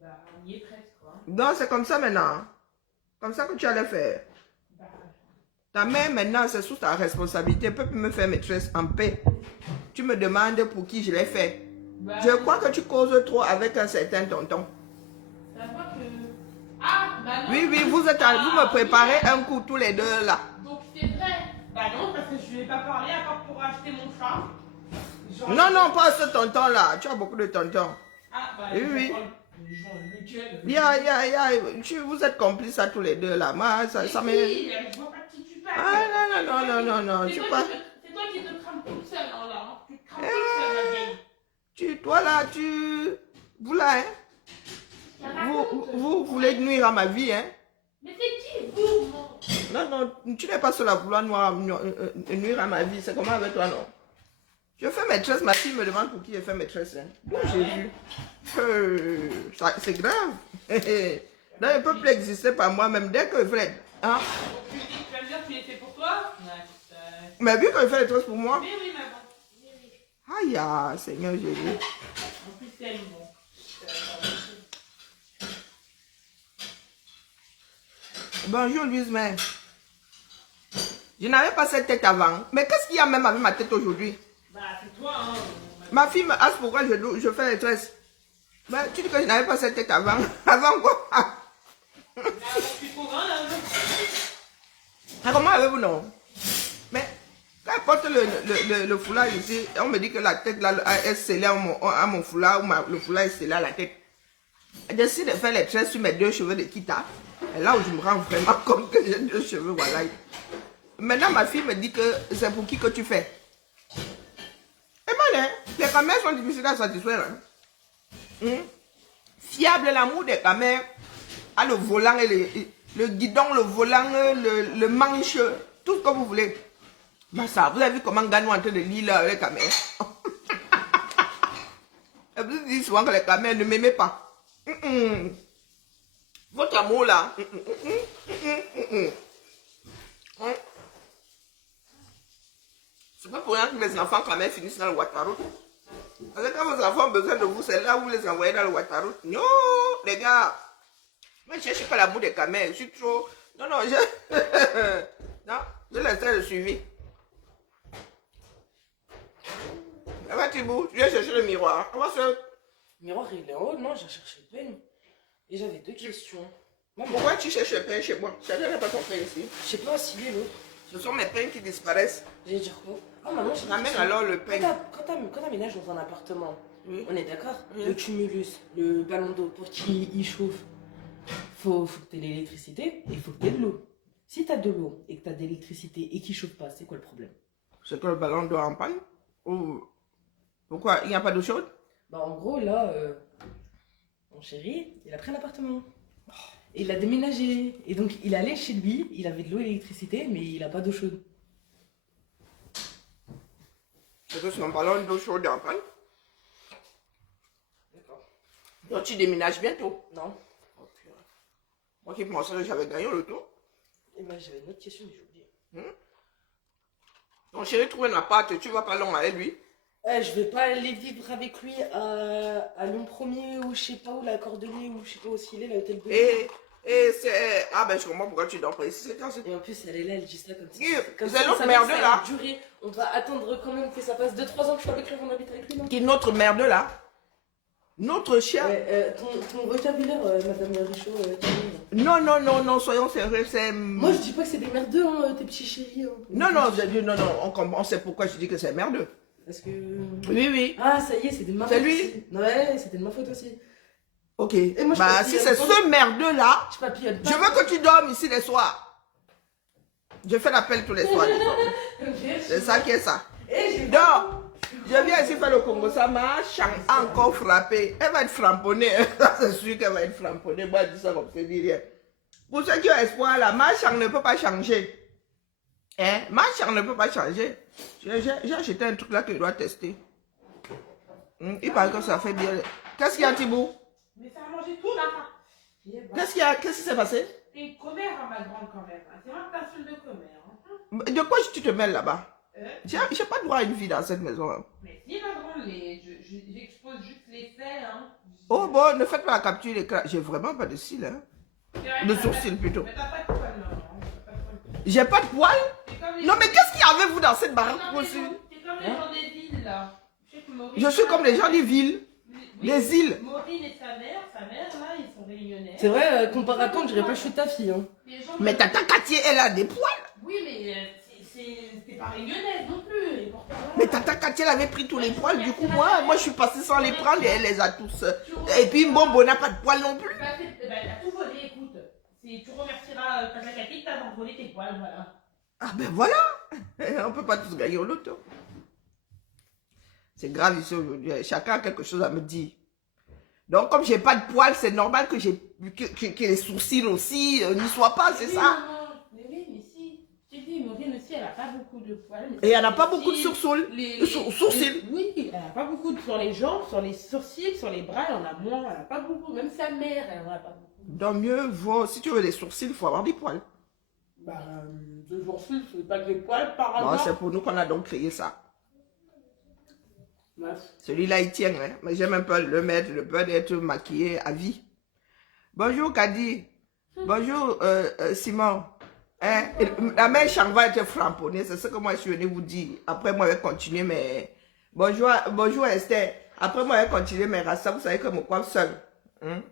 Bah, on y est presque, quoi. Donc, c'est comme ça maintenant. Comme ça que tu allais faire. Bah, Ta mère, maintenant, c'est sous ta responsabilité. Elle peut plus me faire maîtresse en paix. Tu me demandes pour qui je l'ai fait. bah, Je crois que tu causes trop avec un certain tonton. ça voit que... Ah, bah non. Oui, oui, vous me préparez un coup tous les deux là. Donc c'est vrai. Bah non, parce que je lui ai pas parlé à part pour acheter mon chat. Genre, Non, non, pas ce tonton là. Tu as beaucoup de tontons. Ah, bah Oui, oui. Genre, lequel? Vous êtes complices à tous les deux là. Moi, ça me... Si, je vois pas de qui tu parles. Ah, non, non, non, non, non. C'est Tu toi, pas... c'est toi qui te crames toute seule, hein, là. Hein. Tu te crames toute seule, la vieille. Toi là, vous là, hein? Vous voulez nuire à ma vie, hein? Mais c'est qui, vous, mon... Non, non, tu n'es pas seul à vouloir nuire à ma vie. C'est comment avec toi, non? Je fais maîtresse, ma fille me demande pour qui je fais maîtresse. Hein. Donc j'ai vu. C'est grave. Non, je ne peux plus exister par moi-même. Dès que je fais... Hein? Donc tu vas me dire que tu l'as fait pour toi? Ouais, Mais vu que je fais maîtresse pour moi... mais oui, maman. Mais oui. Aïe, ah, Seigneur Jésus. En plus, c'est bon. Bonjour, Louise, mais... Je n'avais pas cette tête avant. Mais qu'est-ce qu'il y a même avec ma tête aujourd'hui? Bah, c'est toi, hein. Ma fille me ask pourquoi je fais maîtresse. Ben, tu dis que je n'avais pas cette tête avant. Avant quoi? Bah, je suis trop grande, hein. Ah, comment avez-vous non? Mais quand je porte le foulard ici, on me dit que la tête là est scellée à mon foulard, ou le foulard est scellé à la tête. Je décide de faire les tresses sur mes deux cheveux de Kita. Et là où je me rends vraiment compte que j'ai deux cheveux, voilà. Maintenant, ma fille me dit que c'est pour qui que tu fais. Et moi, les camères sont difficiles à satisfaire. Hein? Fiable, l'amour des camères a le volant et le guidon, le volant, le manche, tout ce que vous voulez. Mais ça, vous avez vu comment Gano est en train de lire les camères. Et vous dites souvent que les camères ne m'aimaient pas. Votre amour là. C'est pas pour rien que les enfants quand même finissent dans le Ouattara. Parce que quand vos enfants ont besoin de vous, c'est là où vous les envoyez dans le Ouattara. Non, les gars. Moi, je ne cherche pas l'amour des camels. Je suis trop... Non, non, non, je laisse le suivi. Ça va, Thibaut? Tu viens chercher le miroir. On va se... Miroir, il est en haut, non, j'ai cherché le peigne. Et j'avais deux questions. Pourquoi tu cherches le pain chez moi? Je n'avais pas ton pain ici. Je sais pas s'il est l'autre. Ce sont mes pains qui disparaissent. J'allais dire quoi? Ah, maman, je Ramène alors le pain. Quand t'aménages dans un appartement, Oui. on est d'accord? Oui. Le cumulus, le ballon d'eau, pour qu'il chauffe, faut que tu aies l'électricité et il faut que tu aies de l'eau. Si tu as de l'eau et que tu as de l'électricité et qu'il chauffe pas, c'est quoi le problème? C'est que le ballon d'eau en panne? Ou... Pourquoi? Il n'y a pas d'eau chaude? Bah, en gros, là, mon chéri, il a pris un appartement. Et il a déménagé. Et donc, il allait chez lui, il avait de l'eau et l'électricité, mais il a pas d'eau chaude. C'est que c'est un ballon d'eau chaude en panne. D'accord. Donc tu déménages bientôt. Non. Oh, moi qui pensais que j'avais gagné le tour. Et ben, j'avais une autre question, mais j'ai oublié. Ton chéri trouve un appart, tu vas pas long avec lui. Je vais pas aller vivre avec lui à Lyon 1er ou je sais pas où, la Cordelier, ou je sais pas où il est, la hôtel de. Et c'est... Ah ben je comprends pourquoi tu dors pas ici. Et en plus, elle est là, elle dit ça comme ça. C'est l'autre merde là. On va attendre quand même que ça passe 2-3 ans que je sois avec lui, on habite avec lui. Non, Qui est notre merde là. Notre chien. ton vocabulaire, Madame Richaud, Non, non, non, non, soyons sérieux, c'est... moi, je dis pas que c'est des merdeux, hein, tes petits chéris. Hein. Non, non, j'ai dit, non, non, on comprend, c'est pourquoi je dis que c'est merdeux. Parce que. Oui, oui. Ah, ça y est, c'était de ma faute. C'est lui aussi. Ouais, c'était de ma faute aussi. Ok. moi, je Bah, papillote si c'est pas. ce merdeux là, Je papillote pas. je veux que tu dormes ici les soirs. Je fais l'appel tous les soirs. C'est ça qui est ça. Donc, je viens ici faire le Congo, ça m'a encore frappé. Elle va être framponnée. Ça, c'est sûr qu'elle va être framponnée. Moi, je dis ça comme ça, dis rien. Pour ceux qui ont espoir là, ma chambre ne peut pas changer. Hein? Ma chambre ne peut pas changer. J'ai acheté un truc là que je dois tester. Il paraît que ça fait bien. Qu'est-ce qu'il y a, Thibaut? Mais ça a mangé tout, là. Qu'est-ce qu'il y a? Qu'est-ce qui s'est passé? T'es une commère, hein, ma grande, quand même. C'est moi que t'as seule de commère. Hein. De quoi tu te mêles là-bas? J'ai pas droit à une vie dans cette maison. Hein. Mais si, ma grande, j'expose juste les faits. Hein. Oh, bon, ne faites pas la capture d'écran. J'ai vraiment pas de cils, hein. De sourcils plutôt. Mais t'as pas de poils, non. T'as pas de poils. J'ai pas de poils. T'es comme les Non, mais gens- qu'est-ce qu'il y avait, vous, dans cette t'es baraque comme les aussi? gens- T'es comme les gens des villes, là. Je sais que Maureen- Je suis comme les gens des villes, Oui, des îles. Maureen et sa mère, là, ils sont réunionnais. C'est vrai, comparaton, je dirais pas que je suis ta fille. Hein. Les gens- Mais Tata Cathy, elle a des poils. Oui, mais c'est pas réunionnaise non plus. Et pourtant, voilà. Mais Tata Cathy, elle avait pris tous les poils. Du coup, moi, je suis passée sans les prendre et elle les a tous. Et puis, Mbombo n'a pas de poils non plus. Bah, t'as tout volé, écoute. Tu remercieras Tata Cathy d'avoir volé tes poils, voilà. Ah ben voilà. On peut pas tous gagner au loto. C'est grave ici aujourd'hui. Chacun a quelque chose à me dire. Donc, comme j'ai pas de poils, c'est normal que les sourcils aussi n'y soient pas, c'est Oui, ça? maman. Mais oui, mais si. Je t'ai dit, Maureen aussi, elle a pas beaucoup de poils. mais Et elle n'a pas c'est beaucoup de aussi sourcils. Sourcils. Oui, elle a pas beaucoup sur les jambes, sur les sourcils, sur les bras, elle en a moins. Elle a pas beaucoup. Même sa mère, elle en a pas beaucoup. Donc mieux vaut, si tu veux des sourcils, il faut avoir des poils. Bah, deux sourcils, c'est pas des poils par Bon, hasard. c'est pour nous qu'on a donc créé ça. Bref. Celui-là, il tient, hein. Mais j'aime un peu le mettre, le peur d'être maquillé à vie. Bonjour, Kadi. Bonjour, Simon. Hein? Et la mère Chang va être frapponnée, c'est ce que moi je suis venu vous dire. Après, moi, je vais continuer mes... Bonjour, Esther. Après, moi, je vais continuer mes rastas. Vous savez que je me coiffe seul. Hein?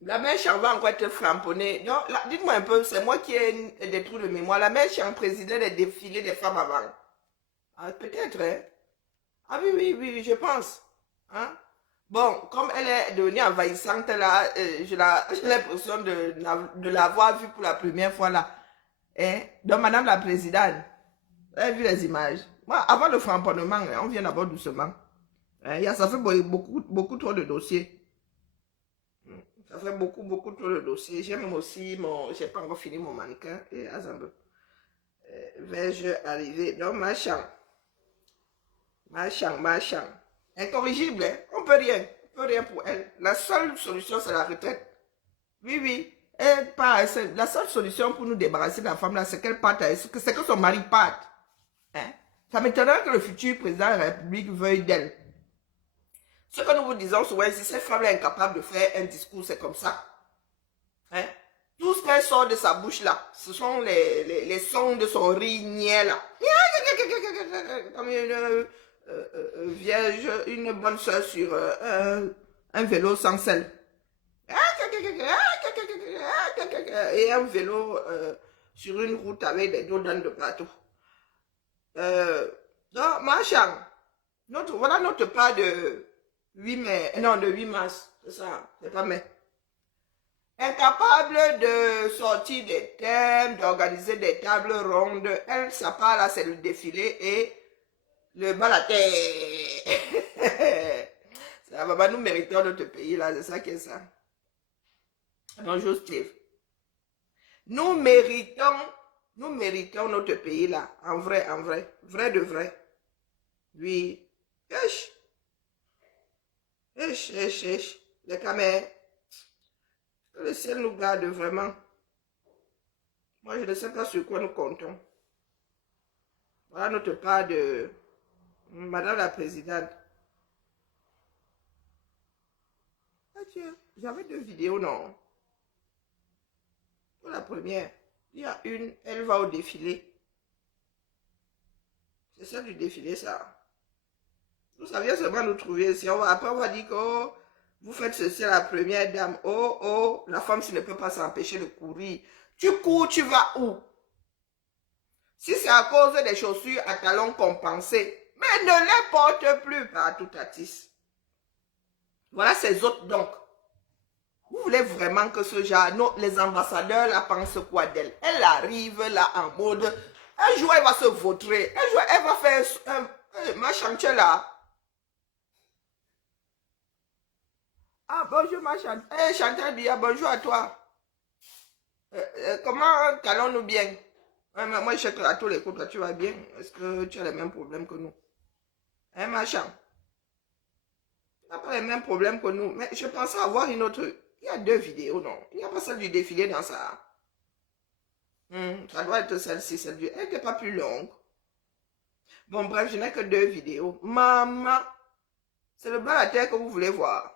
La mère Chang va encore être frapponnée. Dites-moi un peu, c'est moi qui ai des trous de mémoire. La mère Chang présidait des défilés des femmes avant. Ah, peut-être, hein? Ah oui, je pense. Hein? Bon, comme elle est devenue envahissante, là, j'ai l'impression de l'avoir vue pour la première fois, là. Hein? Donc, madame la présidente, vous avez vu les images? Moi, avant le framponnement, hein, on vient d'abord doucement. Hein? Ça fait beaucoup trop de dossiers. Ça fait beaucoup trop de dossiers. J'ai même aussi j'ai pas encore fini mon mannequin. Et Azambe. Vais-je arriver? Donc, machin. Incorrigible, hein? On peut rien pour elle. La seule solution, c'est la retraite. Oui. La seule solution pour nous débarrasser de la femme là, c'est qu'elle parte, c'est que son mari parte. Hein? Ça m'étonnerait que le futur président de la République veuille d'elle. Ce que nous vous disons souvent, si cette femme est incapable de faire un discours, c'est comme ça. Hein? Tout ce qu'elle sort de sa bouche là, ce sont les sons de son rignais là. Comme une vierge, une bonne soeur sur un vélo sans selle. Et un vélo sur une route avec des dos de partout. Donc, machin, voilà notre pas de 8 mai, non, de 8 mars, c'est ça, c'est pas mai. Incapable de sortir des thèmes, d'organiser des tables rondes, elle, sa part là, c'est le défilé et le bal à terre. Ça va pas, nous méritons notre pays là, c'est ça qui est ça. Bonjour Steve. Nous méritons notre pays là, en vrai, vrai de vrai. Oui. Les caméras. Que le ciel nous garde vraiment. Moi, je ne sais pas sur quoi nous comptons. Voilà notre part de Madame la Présidente. Ah tiens, j'avais 2 vidéos, non? Pour la première, il y a une, elle va au défilé. C'est ça du défilé, ça. Vous saviez seulement nous trouver ici. Après, on va dire que oh, vous faites ceci à la première dame. Oh, la femme, si ne peut pas s'empêcher de courir. Tu cours, tu vas où? Si c'est à cause des chaussures à talons compensés, mais ne les porte plus partout à tis. Voilà ces autres donc. Vous voulez vraiment que ce genre, non, les ambassadeurs là pensent quoi d'elle? Elle arrive là en mode, un jour elle va se vautrer, un jour elle va faire ma chantier là. Ah bonjour ma chantier, Chantal Bia, bonjour à toi. Comment allons-nous bien? Ouais, mais moi je sais que à tous les coups, toi tu vas bien. Est-ce que tu as les mêmes problèmes que nous? Hein machin? Tu n'as pas les mêmes problèmes que nous. Mais je pensais avoir une autre. Il y a 2 vidéos, non? Il n'y a pas celle du défilé dans ça. Ça doit être celle-ci, celle du... Elle n'était pas plus longue. Bon, bref, je n'ai que 2 vidéos. Maman, C'est le bas à terre que vous voulez voir.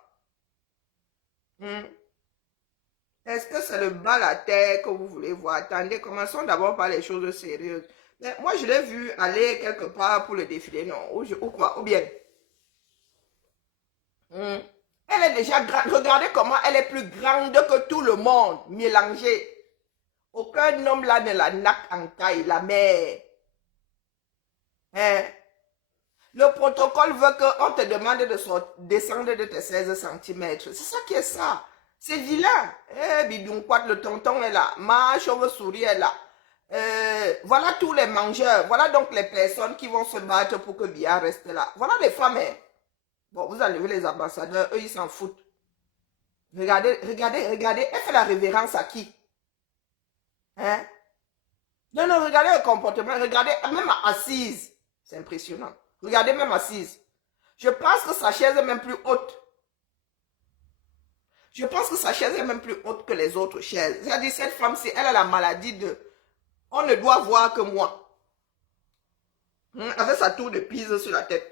Est-ce que c'est le bas à terre que vous voulez voir? Attendez, commençons d'abord par les choses sérieuses. Mais moi, je l'ai vu aller quelque part pour le défilé, non? Ou quoi? Ou bien? Elle est déjà grande. Regardez comment elle est plus grande que tout le monde, mélangée. Aucun homme là ne la nappe en taille, la mère. Hein? Le protocole veut qu'on te demande de descendre de tes 16 cm. C'est ça qui est ça. C'est vilain. Eh, bidon, quoi, le tonton est là. Ma chauve-souris est là. Voilà tous les mangeurs. Voilà donc les personnes qui vont se battre pour que Bia reste là. Voilà les femmes. Hein. Bon, vous enlevez les ambassadeurs, eux, ils s'en foutent. Regardez, regardez, regardez. Elle fait la révérence à qui? Hein? Non, non, regardez le comportement. Regardez, même assise. C'est impressionnant. Regardez, même assise. Je pense que sa chaise est même plus haute. Je pense que sa chaise est même plus haute que les autres chaises. C'est-à-dire, cette femme-ci, elle a la maladie de... On ne doit voir que moi. Avec sa tour de Pise sur la tête.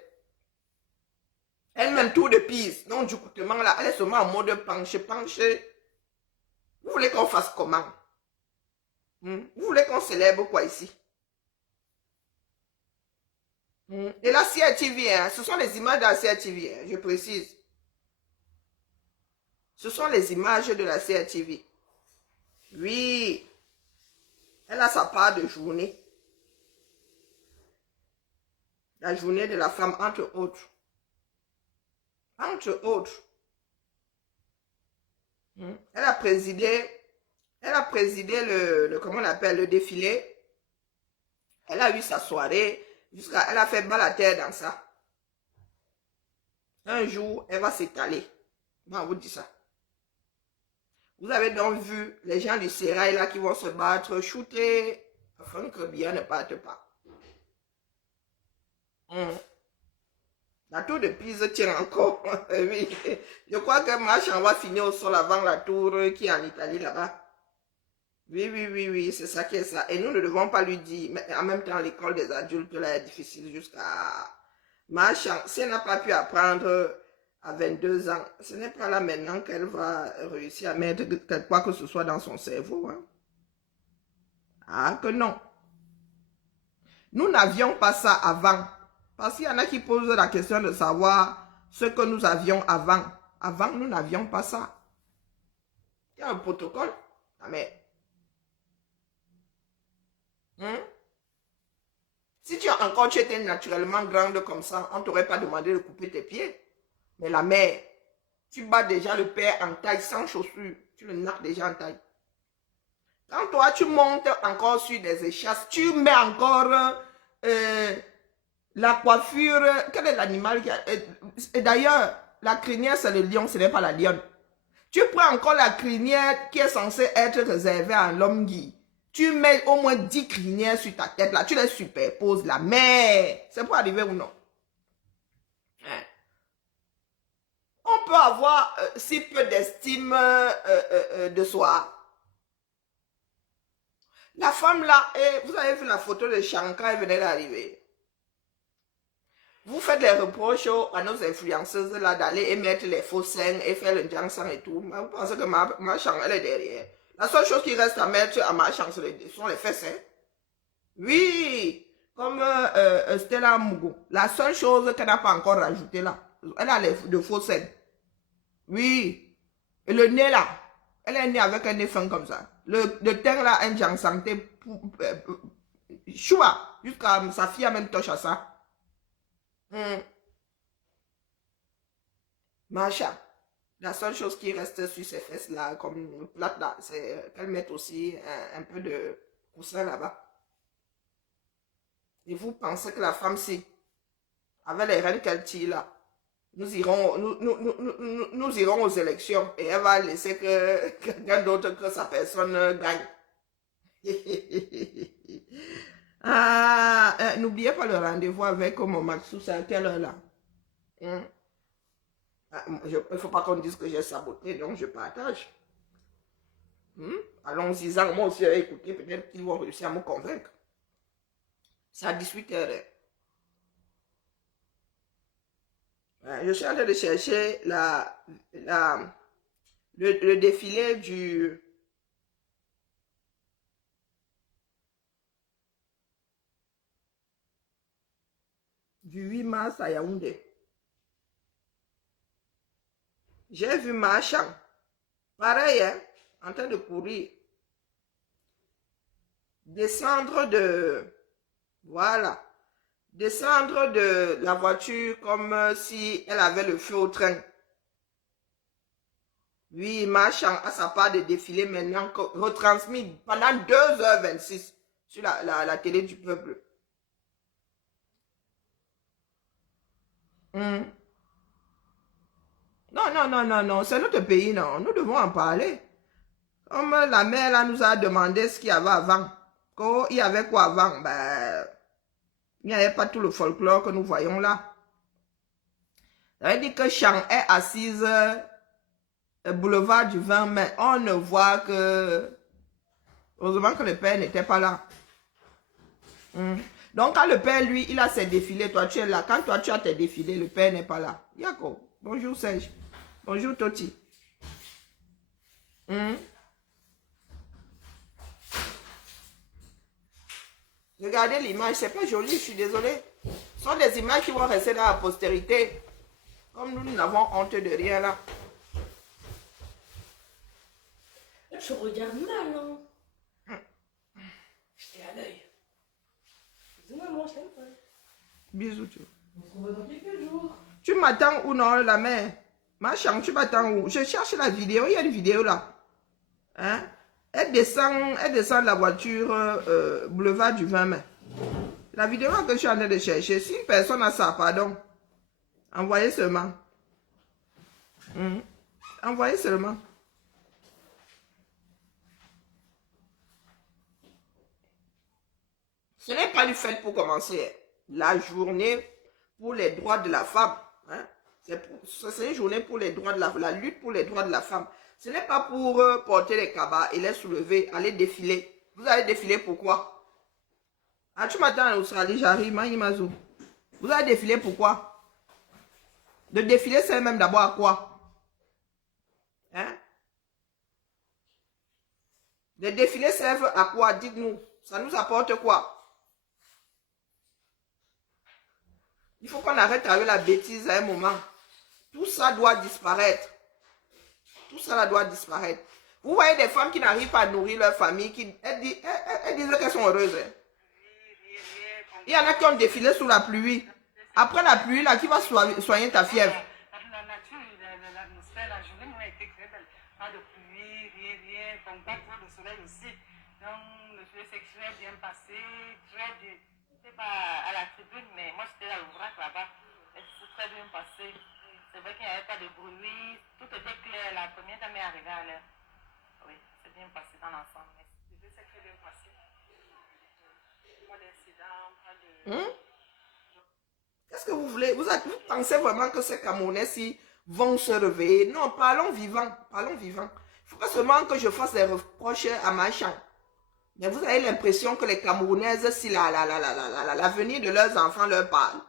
Elle-même tour de Pise. Donc, du coup, là, elle est seulement en mode penché. Vous voulez qu'on fasse comment? Vous voulez qu'on célèbre quoi ici? Et la CRTV, hein, ce sont les images de la CRTV, hein, je précise. Ce sont les images de la CRTV. Oui. Elle a sa part de journée. La journée de la femme, entre autres. Entre autres. Elle a présidé comment on appelle, le défilé. Elle a eu sa soirée. Elle a fait bal à terre dans ça. Un jour, elle va s'étaler. Moi, on vous dit ça. Vous avez donc vu les gens du sérail là qui vont se battre, shooter, afin que Bia ne parte pas. La tour de Pise tient encore. Oui. Je crois que Machan va finir au sol avant la tour qui est en Italie là-bas. Oui, c'est ça qui est ça. Et nous ne devons pas lui dire, mais en même temps, l'école des adultes là est difficile jusqu'à... Machan, si elle n'a pas pu apprendre à 22 ans, ce n'est pas là maintenant qu'elle va réussir à mettre quoi que ce soit dans son cerveau. Hein. Ah, que non. Nous n'avions pas ça avant. Parce qu'il y en a qui posent la question de savoir ce que nous avions avant. Avant, nous n'avions pas ça. Il y a un protocole. Ah, mais... Si tu étais naturellement grande comme ça, on ne t'aurait pas demandé de couper tes pieds. Mais la mère, tu bats déjà le père en taille sans chaussures. Tu le nappes déjà en taille. Quand toi, tu montes encore sur des échasses, tu mets encore la coiffure. Quel est l'animal qui a... Et d'ailleurs, la crinière, c'est le lion, ce n'est pas la lionne. Tu prends encore la crinière qui est censée être réservée à l'homme Guy. Tu mets au moins 10 crinières sur ta tête, là, tu les superposes, la mère. C'est pour arriver ou non? Hein? On peut avoir si peu d'estime de soi. La femme là, vous avez vu la photo de Shankar, elle venait d'arriver. Vous faites les reproches à nos influenceuses là d'aller émettre les faux seins et faire le dansant et tout. Mais vous pensez que ma Shankar, elle est derrière. La seule chose qui reste à mettre à ma chance, ce sont les fesses. Hein? Oui, comme Stella Mugo. La seule chose qu'elle n'a pas encore rajoutée là, elle a de faux seins. Oui. Et le nez là, elle est née avec un nez fin comme ça. Le teint là, un genre santé, choua, jusqu'à sa fille a même touché à ça. Macha. La seule chose qui reste sur ses fesses là, comme plate là, c'est qu'elle mette aussi un peu de coussin là-bas. Et vous pensez que la femme, si, avec les reines qu'elle tire là, nous irons aux élections et elle va laisser que quelqu'un d'autre que sa personne gagne. N'oubliez pas le rendez-vous avec mon Maxou, c'est à quelle heure là? Il ne faut pas qu'on dise que j'ai saboté, donc je partage. Allons-y, moi aussi, écoutez, peut-être qu'ils vont réussir à me convaincre. C'est à 18h. Je suis en train de chercher le défilé du 8 mars à Yaoundé. J'ai vu Marchand, pareil, hein, en train de courir, descendre descendre de la voiture comme si elle avait le feu au train. Oui, Marchand a sa part de défilé maintenant, retransmis pendant 2h26 sur la télé du peuple. Non, c'est notre pays, non. Nous devons en parler. Comme la mère là, nous a demandé ce qu'il y avait avant. Il y avait quoi avant? Ben, il n'y avait pas tout le folklore que nous voyons là. Ça veut dire que Chang est assise boulevard du 20 mai. On ne voit que... Heureusement que le père n'était pas là. Donc quand le père, lui, il a ses défilés, toi tu es là. Quand toi tu as tes défilés, le père n'est pas là. Yako. Bonjour Serge. Bonjour Toti. Regardez l'image, c'est pas joli, je suis désolée. Ce sont des images qui vont rester dans la postérité. Comme nous n'avons honte de rien là. Je regarde mal, hein. J'étais à l'œil. Bisous, maman, je t'aime pas. Bisous, tu. On se revoit dans quelques jours. Tu m'attends où non, la mère? Ma chambre, tu m'attends où? Je cherche la vidéo, il y a une vidéo là. Hein? Elle descend de la voiture boulevard du 20 mai. La vidéo que je suis en train de chercher, si une personne a ça, pardon, envoyez seulement. Envoyez seulement. Ce n'est pas une fête pour commencer. La journée pour les droits de la femme. Hein? C'est une journée pour les droits de la lutte pour les droits de la femme. Ce n'est pas pour porter les cabas et les soulever, aller défiler. Vous allez défiler pourquoi? Ah, tu m'attends en Australie, j'arrive, Maïmazou. Vous allez défiler pourquoi? De défiler, c'est même d'abord à quoi? Hein? Les défilés servent à quoi? Dites-nous. Ça nous apporte quoi? Il faut qu'on arrête avec la bêtise à un moment. Tout ça doit disparaître. Tout ça doit disparaître. Vous voyez des femmes qui n'arrivent pas à nourrir leur famille, elles disent qu'elles sont heureuses. Hein. Il y en a qui ont défilé sous la pluie. Après la pluie, là, qui va soigner ta fièvre? La nature, l'atmosphère, la journée a été très belle. Pas de pluie, rien, contact, le soleil aussi. Donc, le jeu sexuel bien passé, très bien. Je ne sais pas à la tribune, mais moi j'étais à l'ouvrage là-bas. C'est très bien passé. C'est vrai qu'il n'y avait pas de bruit, tout était clair. La première dame est arrivée à l'heure. Oui, c'est bien passé dans l'ensemble. Le jeu s'est très bien passé. Pas d'incident, pas de... Qu'est-ce que vous voulez? Vous pensez vraiment que ces Camerounais-ci vont se réveiller? Non, parlons vivant. Parlons vivant. Il faut pas seulement que je fasse des reproches à Marchand. Mais vous avez l'impression que les Camerounaises, si l'avenir de leurs enfants leur parle.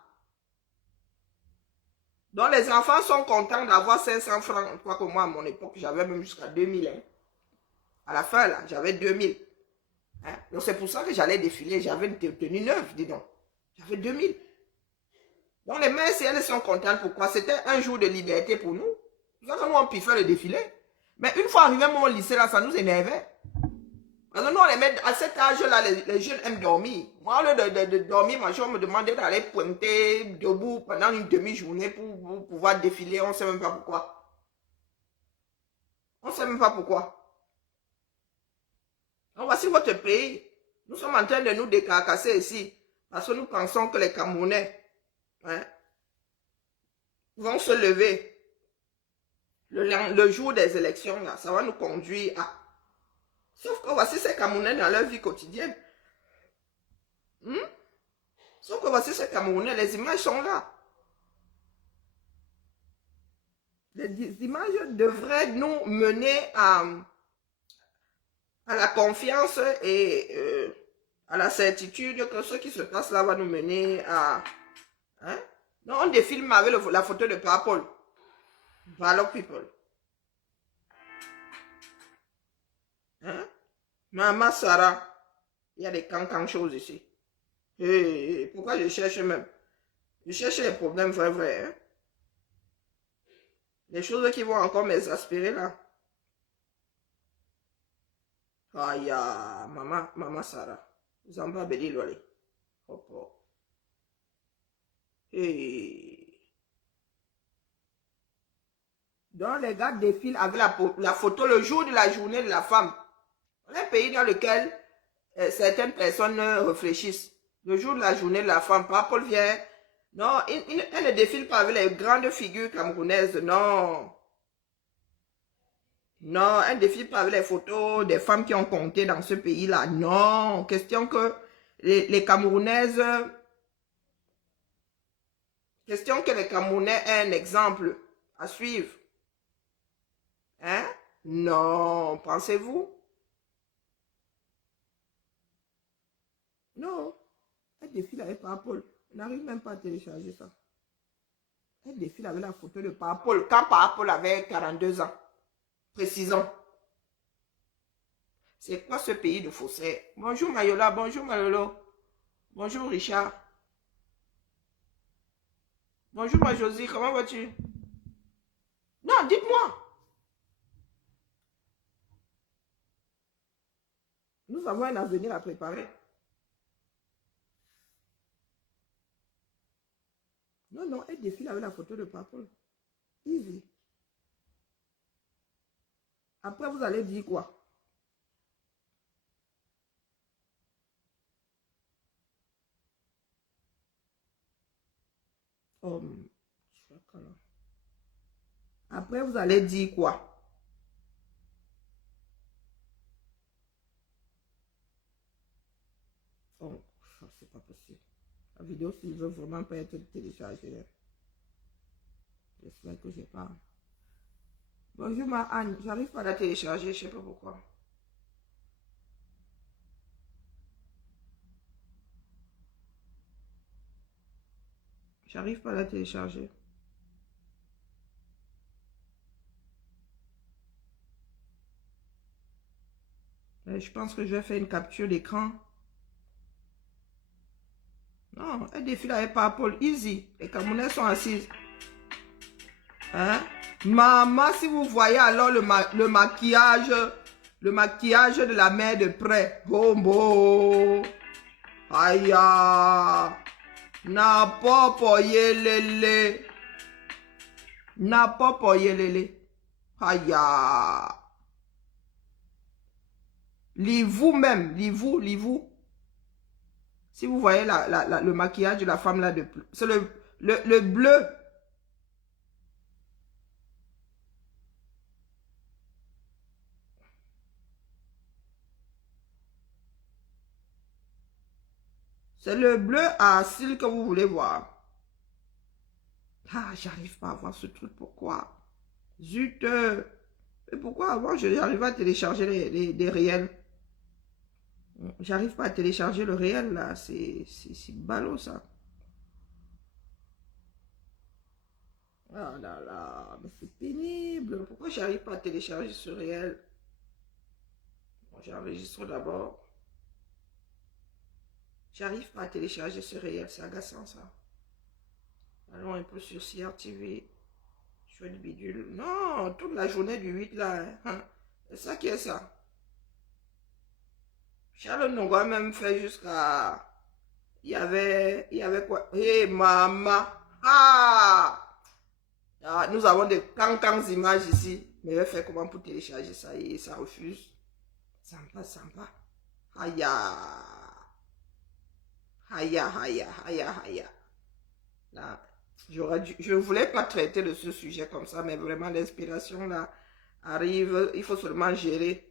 Donc les enfants sont contents d'avoir 500 francs. Je crois que moi, à mon époque, j'avais même jusqu'à 2000. Hein. À la fin, là, j'avais 2000. Hein? Donc c'est pour ça que j'allais défiler. J'avais une tenue neuve, dis donc. J'avais 2000. Donc les mères, si elles sont contentes, pourquoi? C'était un jour de liberté pour nous. C'est pour ça que nous, on piffait le défilé. Mais une fois arrivé à mon lycée, là, ça nous énervait. Parce que nous, on les met à cet âge-là, les jeunes aiment dormir. Moi, au lieu de dormir, ma chambre me demandait d'aller pointer debout pendant une demi-journée pour pouvoir défiler. On ne sait même pas pourquoi. On ne sait même pas pourquoi. Donc, voici votre pays. Nous sommes en train de nous décarcasser ici. Parce que nous pensons que les Camerounais vont se lever. Le jour des élections, là, ça va nous conduire à... Sauf que voici ces Camerounais dans leur vie quotidienne. Sauf que voici ces Camerounais, les images sont là. Les images devraient nous mener à la confiance et à la certitude que ce qui se passe là va nous mener à... Hein? Non, on défile avec la photo de Purple. Dialogue people. Hein? Maman Sarah, il y a des cancans choses ici. Et pourquoi je cherche même? Je cherche les problèmes vrais. Hein? Les choses qui vont encore m'exaspérer là. Aïe, maman Sarah. Vous en va bélir l'olé. Hop, hop. Et... Donc les gars défilent avec la photo le jour de la journée de la femme. Un pays dans lequel certaines personnes réfléchissent. Le jour de la journée de la femme, Paul vient. Non, elle ne défile pas avec les grandes figures camerounaises. Non. Non, elle ne défile pas avec les photos des femmes qui ont compté dans ce pays-là. Non. Question que les Camerounaises... Question que les Camerounais aient un exemple à suivre. Hein? Non. Pensez-vous? Non. Elle défile avec Paul. Elle n'arrive même pas à télécharger ça. Elle défile avec la photo de Paul. Quand Paul avait 42 ans. Précisons. C'est quoi ce pays de faussaires? Bonjour Mayola, bonjour Malolo. Bonjour Richard. Bonjour ma Josie, comment vas-tu? Non, dites-moi. Nous avons un avenir à préparer. Non, non, elle défile avec la photo de Paul. Easy. Après, vous allez dire quoi? Oh, après, vous allez dire quoi? Oh, c'est pas possible. La vidéo, s'il veut vraiment pas être téléchargée. J'espère que j'ai pas. Bonjour ma Anne, j'arrive pas à la télécharger, je sais pas pourquoi. J'arrive pas à la télécharger. Je pense que je vais faire une capture d'écran. Non, elle défile avec Paul. Easy. Les Camerounais sont assises. Hein? Maman, si vous voyez alors le maquillage de la mère de près. Bombo. Aïe. Na popo yelele. Na popo yelele. Aïe. Lis-vous même. Lis-vous. Si vous voyez le maquillage de la femme là, c'est le bleu. C'est le bleu à cils que vous voulez voir. Ah, j'arrive pas à voir ce truc. Pourquoi? Zut. Et pourquoi avant, j'arrive à télécharger les réels? J'arrive pas à télécharger le réel, là. C'est ballot, ça. Ah là là, mais c'est pénible. Pourquoi j'arrive pas à télécharger ce réel? Bon, j'enregistre d'abord. J'arrive pas à télécharger ce réel, c'est agaçant, ça. Allons un peu sur CRTV. Chouette bidule. Non, toute la journée du 8, là. Hein. C'est ça qui est ça. Charles Nongo même fait jusqu'à... Il y avait quoi? Hé, maman. Ah! Nous avons des cancans images ici. Mais je vais faire comment pour télécharger ça et ça refuse. Sympa. Aïe. Aïe. Là, je ne voulais pas traiter de ce sujet comme ça, mais vraiment l'inspiration là arrive. Il faut seulement gérer.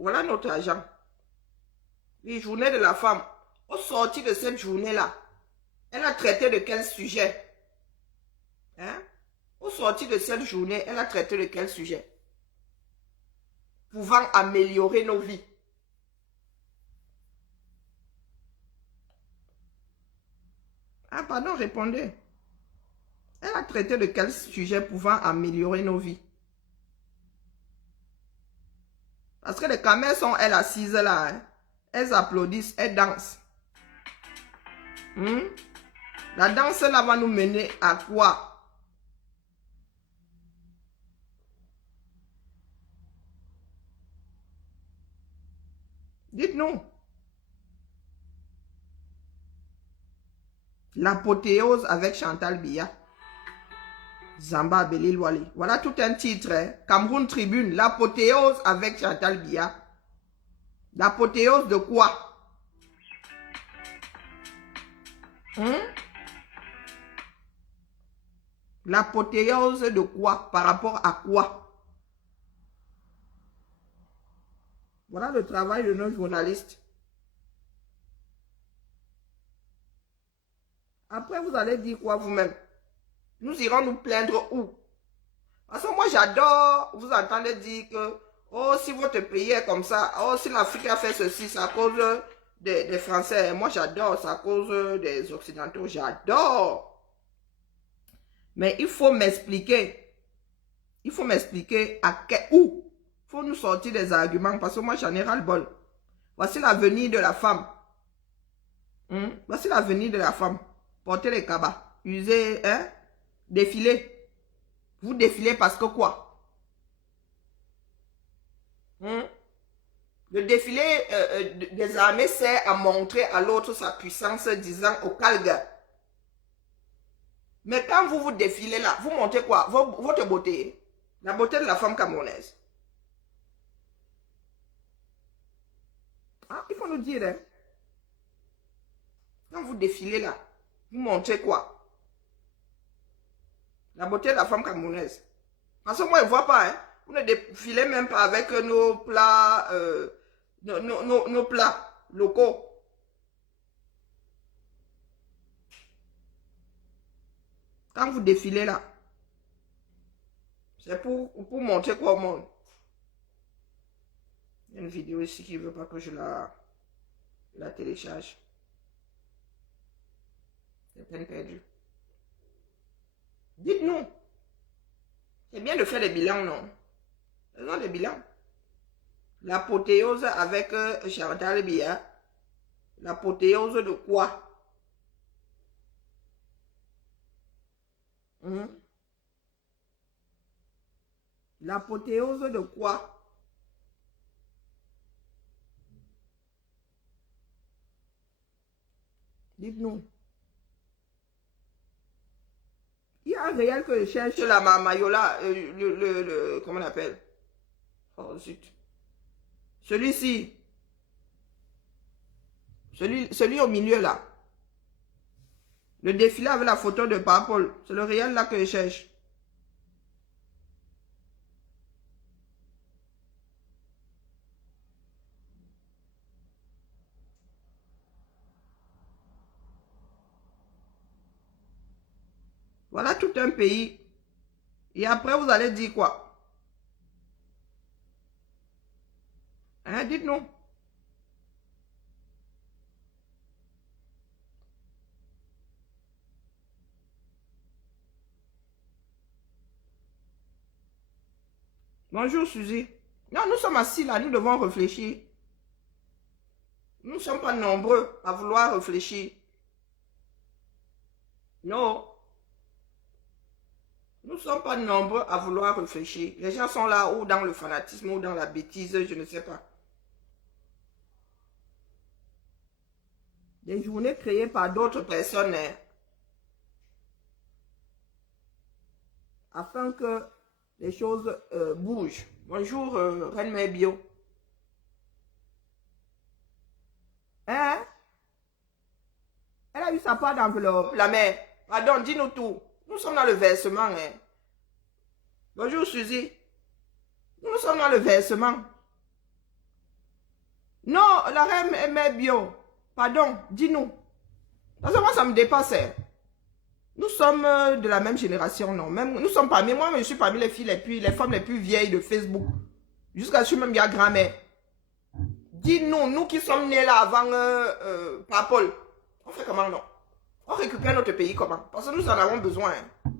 Voilà notre agent. Les journées de la femme. Au sortir de cette journée-là, elle a traité de quel sujet? Hein? Au sortir de cette journée, elle a traité de quel sujet? Pouvant améliorer nos vies. Ah, pardon, répondez. Elle a traité de quel sujet pouvant améliorer nos vies? Parce que les caméras sont, elles, assises là. Hein. Elles applaudissent, elles dansent. La danse là va nous mener à quoi? Dites-nous. L'apothéose avec Chantal Biya. Zamba Belil Wali. Voilà tout un titre. Hein. Cameroun Tribune. L'apothéose avec Chantal Biya. L'apothéose de quoi? L'apothéose de quoi? Par rapport à quoi? Voilà le travail de nos journalistes. Après, vous allez dire quoi vous-même? Nous irons nous plaindre où? Parce que moi, j'adore, vous entendez dire que, oh, si votre pays est comme ça, oh, si l'Afrique a fait ceci, c'est à cause des Français. Moi, j'adore, c'est à cause des Occidentaux. J'adore. Mais il faut m'expliquer. Il faut m'expliquer où. Il faut nous sortir des arguments parce que moi, j'en ai ras-le-bol. Voici l'avenir de la femme. Voici l'avenir de la femme. Portez les cabas. Usez, hein? Défilez. Vous défilez parce que quoi? Le défilé des armées sert à montrer à l'autre sa puissance, disant au calgue. Mais quand vous défilez là, vous montrez quoi? Votre beauté. La beauté de la femme camerounaise. Ah, il faut nous dire, hein? Quand vous défilez là, vous montrez quoi? La beauté de la femme camerounaise. Parce que moi, je ne vois pas, hein? Vous ne défilez même pas avec nos plats, nos plats locaux. Quand vous défilez là, c'est pour montrer quoi au monde. Il y a une vidéo ici qui ne veut pas que je la télécharge. C'est peine perdue. Dites-nous. C'est bien de faire des bilans, non? Faisons des bilans. L'apothéose avec Chantal Biya. L'apothéose de quoi? L'apothéose de quoi? Dites-nous. Il y a un réel que je cherche la Mayola, comment on appelle? Oh zut. Celui-ci. Celui au milieu là. Le défilé avec la photo de Paul. C'est le réel là que je cherche. Voilà tout un pays. Et après, vous allez dire quoi? Hein, dites-nous. Bonjour, Suzy. Non, nous sommes assis là, nous devons réfléchir. Nous ne sommes pas nombreux à vouloir réfléchir. Non. Nous ne sommes pas nombreux à vouloir réfléchir. Les gens sont là ou dans le fanatisme ou dans la bêtise, je ne sais pas. Des journées créées par d'autres personnes, hein, afin que les choses bougent. Bonjour, Reine Mère Bio. Hein? Elle a eu sa part d'enveloppe, la mère. Pardon, dis-nous tout. Nous sommes dans le versement. Hein. Bonjour, Suzy. Nous sommes dans le versement. Non, la Reine Mère Bio. Pardon, dis-nous. Parce que moi, ça me dépasse. Hein. Nous sommes de la même génération, non? Même, nous sommes parmi, moi, je suis parmi les filles les femmes les plus vieilles de Facebook. Jusqu'à je suis même bien grand-mère. Dis-nous, nous qui sommes nés là avant Paul, on fait comment, non? On récupère notre pays comment? Parce que nous en avons besoin. Hein.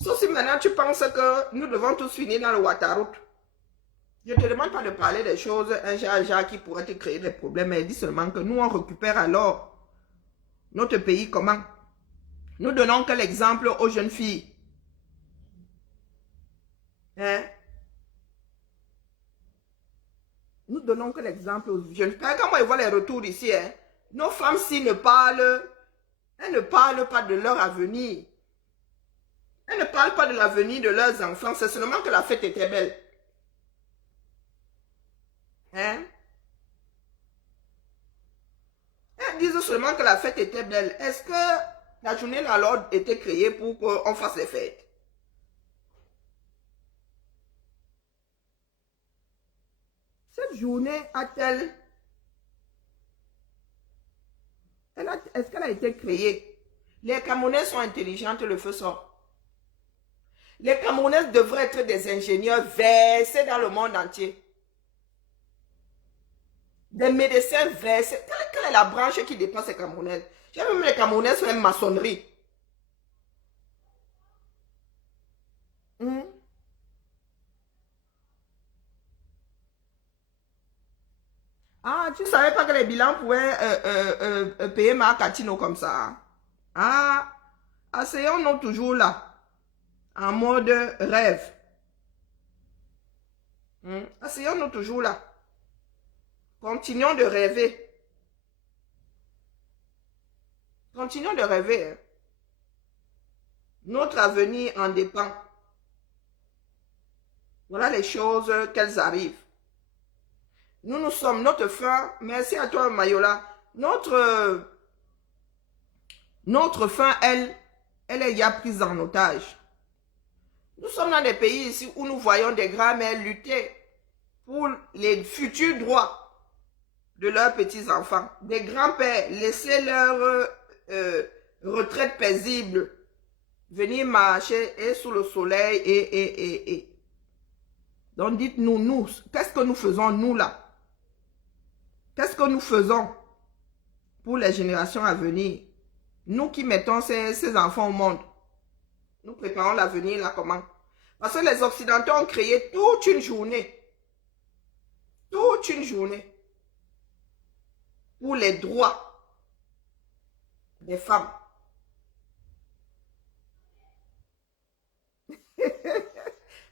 Sauf si maintenant tu penses que nous devons tous finir dans le Ouattara. Je ne te demande pas de parler des choses, un genre qui pourrait te créer des problèmes, mais dis seulement que nous, on récupère alors notre pays comment? Nous donnons que l'exemple aux jeunes filles. Hein? Nous donnons que l'exemple aux jeunes filles. Quand moi, je vois les retours ici, hein, nos femmes-ci ne parlent, elles ne parlent pas de leur avenir. Elles ne parlent pas de l'avenir de leurs enfants, c'est seulement que la fête était belle. Hein? Elles disent seulement que la fête était belle. Est-ce que la journée de la Lorde était créée pour qu'on fasse les fêtes? Cette journée a-t-elle... Est-ce qu'elle a été créée? Les Camerounais sont intelligentes, le feu sort. Les Camerounais devraient être des ingénieurs versés dans le monde entier. Des médecins versés. Quelle est la branche qui dépasse les Camerounais? J'ai même les Camerounais sur la maçonnerie. Ah, tu ne savais pas que les bilans pouvaient payer ma Catino comme ça. Ah, asseyons-nous toujours là, en mode rêve. Asseyons-nous toujours là. Continuons de rêver. Continuons de rêver. Hein. Notre avenir en dépend. Voilà les choses qu'elles arrivent. Nous sommes notre fin. Merci à toi, Mayola. Notre fin, elle est déjà prise en otage. Nous sommes dans des pays ici où nous voyons des grands-mères lutter pour les futurs droits de leurs petits-enfants. Des grands-pères laisser leur retraite paisible, venir marcher et sous le soleil et. Donc dites-nous, nous, qu'est-ce que nous faisons nous là? Qu'est-ce que nous faisons pour les générations à venir? Nous qui mettons ces enfants au monde, nous préparons l'avenir là comment? Parce que les Occidentaux ont créé toute une journée pour les droits des femmes.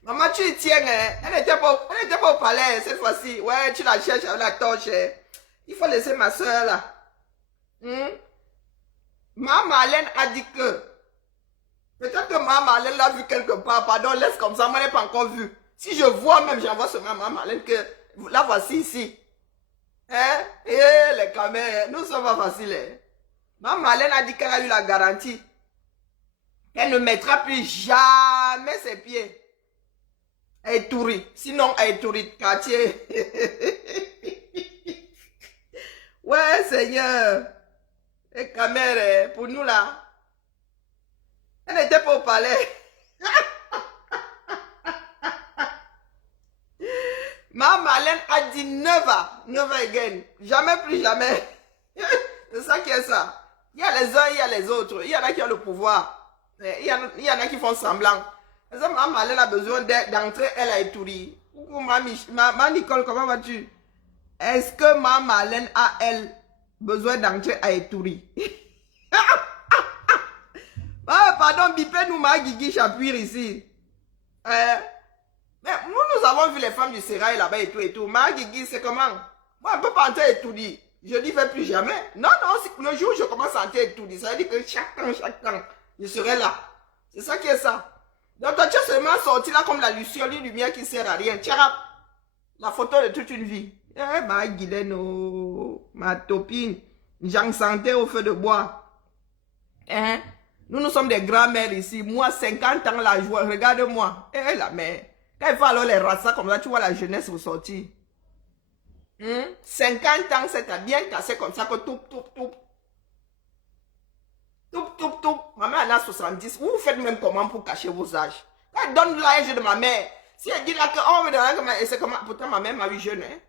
Maman, tu y tiens, hein? Elle n'était pas au palais cette fois-ci. Ouais, tu la cherches avec la torche. Hein? Il faut laisser ma soeur là. Maman Marlène a dit que peut-être que Maman Marlène l'a vu quelque part. Pardon, laisse comme ça, moi je n'ai pas encore vu. Si je vois même, j'envoie sur Maman Marlène que la voici ici. Hein? Les caméras, nous sommes pas faciles. Hein? Maman Marlène a dit qu'elle a eu la garantie. Elle ne mettra plus jamais ses pieds à Ituri. Sinon, à Ituri, quartier. Ouais, Seigneur. Les caméras, pour nous là. Elle n'était pas au palais. Ma Marlène a dit never again. Jamais plus jamais. C'est ça qui est ça. Il y a les uns, il y a les autres. Il y en a qui ont le pouvoir. Il y en a qui font semblant. Ma Marlène a besoin d'entrer, elle a étourdi. Ma Nicole, comment vas-tu? Est-ce que ma Marlène a, elle, besoin d'entrer à Ituri? Ah, pardon, bipez-nous ma Guigui Chapouir ici. Mais nous avons vu les femmes du Sérail là-bas et tout. Ma Guigui, c'est comment? Moi, on ne peut pas entrer à Ituri. Je n'y vais plus jamais. Non, le jour où je commence à entrer à Ituri, ça veut dire que chaque temps, je serai là. C'est ça qui est ça. Donc, toi, tu es seulement sorti là comme la lumière qui ne sert à rien. Tiens, la photo de toute une vie. Ma Guylaine, ma topine, j'en sentais au feu de bois. Hein? Nous sommes des grands-mères ici. Moi, 50 ans, la joie. Regarde-moi. La mère. Quand il faut alors les rassas comme ça, tu vois la jeunesse ressortir. 50 ans, c'est bien cassé comme ça que tout. Ma mère en a 70. Vous faites même comment pour cacher vos âges? Quand elle donne l'âge de ma mère, si elle dit là que, oh, mais c'est comment, pourtant ma mère m'a eu jeune, hein?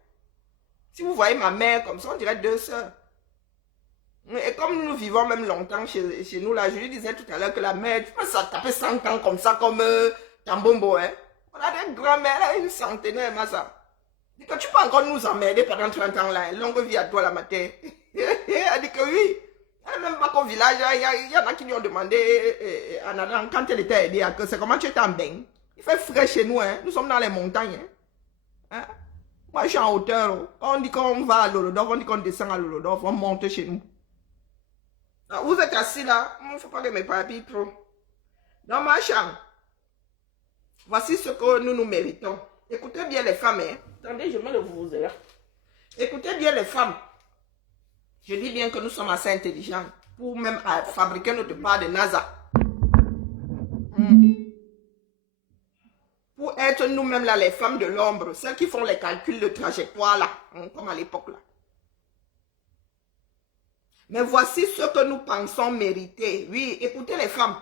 Si vous voyez ma mère comme ça, on dirait deux sœurs. Et comme nous vivons même longtemps chez nous, là, je lui disais tout à l'heure que la mère, tu peux ça taper 100 ans comme ça, comme Tambombo, hein. On a des grands-mères, là, une centenaire, mais ça. Dit que tu peux encore nous emmerder pendant 30 ans, là, longue vie à toi, la matin. Elle dit que oui. Elle même pas qu'au village, il y en a qui lui ont demandé, quand elle était aidée, que c'est comment tu étais en bain. Il fait frais chez nous, hein. Nous sommes dans les montagnes, hein. Moi, je suis en hauteur. Quand on dit qu'on va à Lolodorf, on dit qu'on descend à Lolodorf, on monte chez nous. Alors, vous êtes assis là, il ne faut pas que mes papilles trop. Dans ma chambre, voici ce que nous méritons. Écoutez bien les femmes, hein. Attendez, je mets le vuvuzela. Écoutez bien les femmes. Je dis bien que nous sommes assez intelligents pour même fabriquer notre part de NASA. Pour être nous-mêmes là, les femmes de l'ombre, celles qui font les calculs de trajectoire là, comme à l'époque là. Mais voici ce que nous pensons mériter. Oui, écoutez les femmes.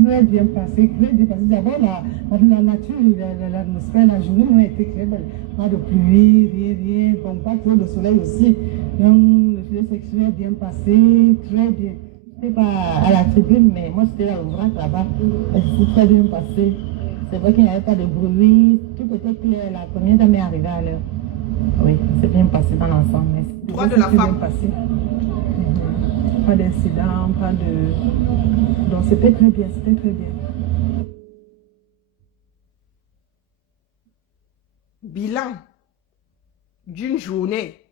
Très bien passé, très bien passé. D'abord, la nature, l'atmosphère, la journée a été très belle. Pas de pluie, rien, bon, pas trop de soleil aussi. Donc, le filet sexuel bien passé, très bien. C'était pas à la tribune, mais moi, c'était là au vrac là-bas. C'est très bien passé. C'est vrai qu'il n'y avait pas de bruit, tout était clair. La première dame est arrivée à l'heure. Oui, c'est bien passé dans l'ensemble. Droit de la femme. Pas d'incident, pas de... Donc c'était très bien, c'était très bien. Bilan d'une journée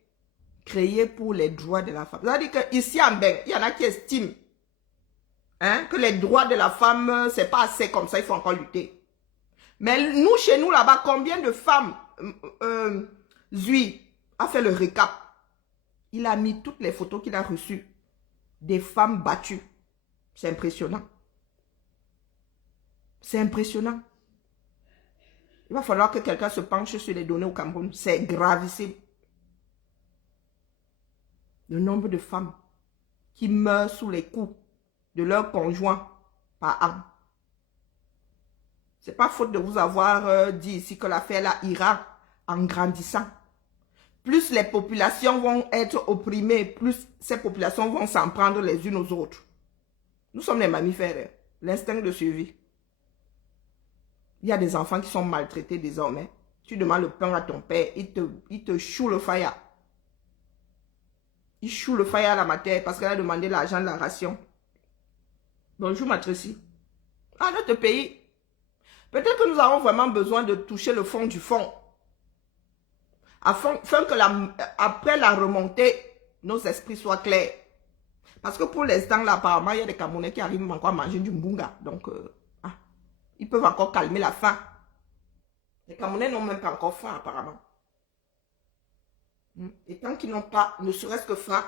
créée pour les droits de la femme. C'est-à-dire qu'ici en Beng, il y en a qui estiment que les droits de la femme, c'est pas assez comme ça, il faut encore lutter. Mais nous, chez nous là-bas, combien de femmes... Zui a fait le récap. Il a mis toutes les photos qu'il a reçues des femmes battues. C'est impressionnant. C'est impressionnant. Il va falloir que quelqu'un se penche sur les données au Cameroun. C'est gravissime. Le nombre de femmes qui meurent sous les coups de leur conjoint par an. C'est pas faute de vous avoir dit ici que l'affaire là ira en grandissant. Plus les populations vont être opprimées, plus ces populations vont s'en prendre les unes aux autres. Nous sommes les mammifères, l'instinct de survie. Il y a des enfants qui sont maltraités désormais. Tu demandes le pain à ton père, il te choue le faya. Il choue le faya à la matin parce qu'elle a demandé l'argent de la ration. Bonjour ma Tracy. Ah, notre pays. Peut-être que nous avons vraiment besoin de toucher le fond du fond. Afin que après la remontée, nos esprits soient clairs. Parce que pour l'instant, là, apparemment, il y a des Camerounais qui arrivent encore à manger du mbunga. Donc, ils peuvent encore calmer la faim. Les Camerounais n'ont même pas encore faim, apparemment. Et tant qu'ils n'ont pas, ne serait-ce que faim,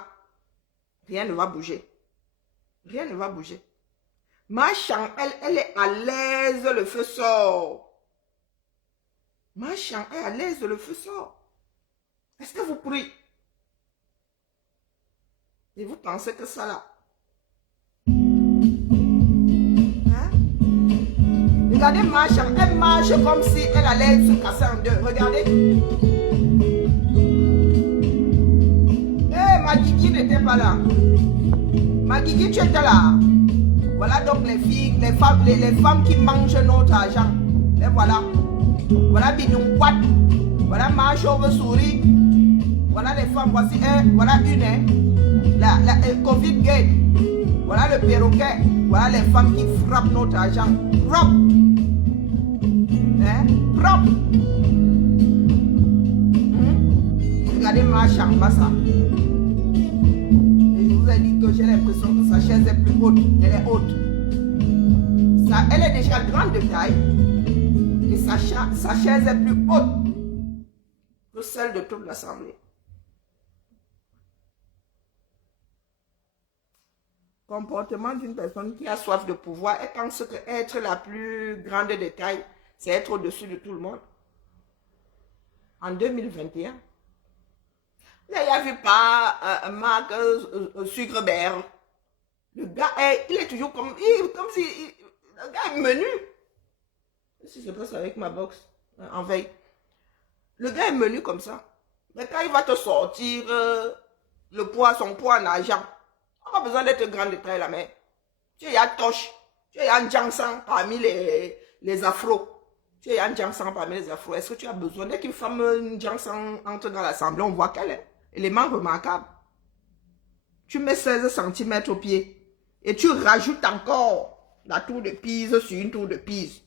rien ne va bouger. Rien ne va bouger. Ma Chan, elle est à l'aise, le feu sort. Ma Chan est à l'aise, le feu sort. Est-ce que vous pourriez... Et vous pensez que ça là... Hein? Regardez Marche, elle marche comme si elle allait se casser en deux. Regardez. Ma Guigui n'était pas là. Ma Guigui, tu étais là. Voilà donc les filles, les femmes qui mangent notre argent. Et voilà. Voilà Bidon Quat. Voilà ma chauve-souris. Voilà les femmes, voici un, voilà une, hein. La Covid Gate. Voilà le perroquet. Voilà les femmes qui frappent notre argent. Propre. Hein? Propre. Regardez ma chambre, ça. Et je vous ai dit que j'ai l'impression que sa chaise est plus haute. Elle est haute. Ça, elle est déjà grande de taille. Et sa chaise est plus haute que celle de toute l'Assemblée. Comportement d'une personne qui a soif de pouvoir, elle pense que être la plus grande de taille, c'est être au-dessus de tout le monde. En 2021, vous n'avez vu pas Marc Sucrebert. Le gars, il est toujours comme si le gars est menu. Si je passe avec ma box en veille. Le gars est menu comme ça. Mais quand il va te sortir le poids, son poids en argent. On n'a pas besoin d'être grand de taille, la mère. Tu es Tosh, tu es un Jangsang parmi les afros. Tu es un Jangsang parmi les afros. Est-ce que tu as besoin dès qu'une femme Jangsang entre dans l'assemblée, on voit qu'elle est élément remarquable. Tu mets 16 cm au pied et tu rajoutes encore la tour de Pise sur une tour de Pise.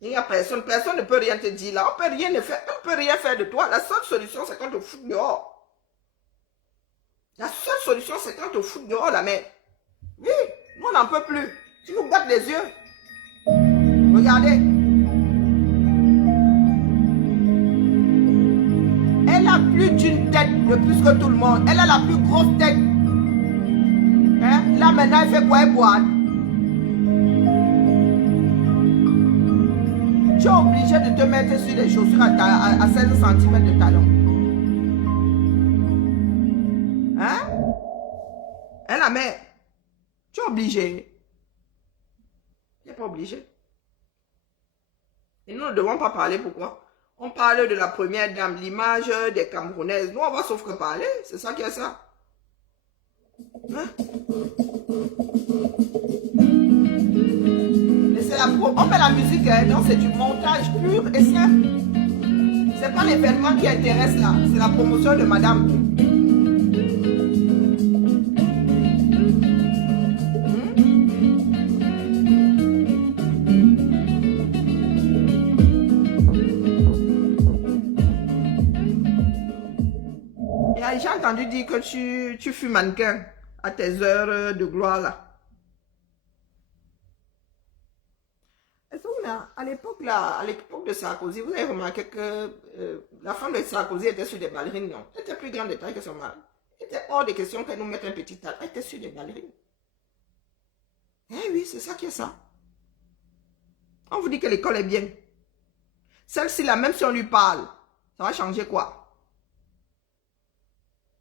Il n'y a personne ne peut rien te dire là. On ne peut rien faire de toi. La seule solution, c'est qu'on te fout dehors. La seule solution, c'est qu'on te fout dehors, la mère. Oui, nous on n'en peut plus. Tu nous battes les yeux. Regardez. Elle a plus d'une tête de plus que tout le monde. Elle a la plus grosse tête. Hein? Là maintenant, elle fait quoi? Elle boit. Tu es obligé de te mettre sur les chaussures à 16 cm de talon. Hein? Hein, la mère? Tu es obligé. Tu n'es pas obligé. Et nous ne devons pas parler pourquoi? On parle de la première dame, l'image des Camerounaises. Nous, on va sauf que parler. C'est ça qui est ça. Hein? On met la musique, donc c'est du montage pur et simple. C'est pas l'événement qui intéresse là, c'est la promotion de madame. Et j'ai entendu dire que tu fus mannequin à tes heures de gloire là. À l'époque de Sarkozy, vous avez remarqué que la femme de Sarkozy était sur des ballerines, non? Elle était plus grande de taille que son mari. Il était hors de question qu'elle nous mette un petit tas. Elle était sur des ballerines. Eh oui, c'est ça qui est ça. On vous dit que l'école est bien. Celle-ci là, même si on lui parle, ça va changer quoi?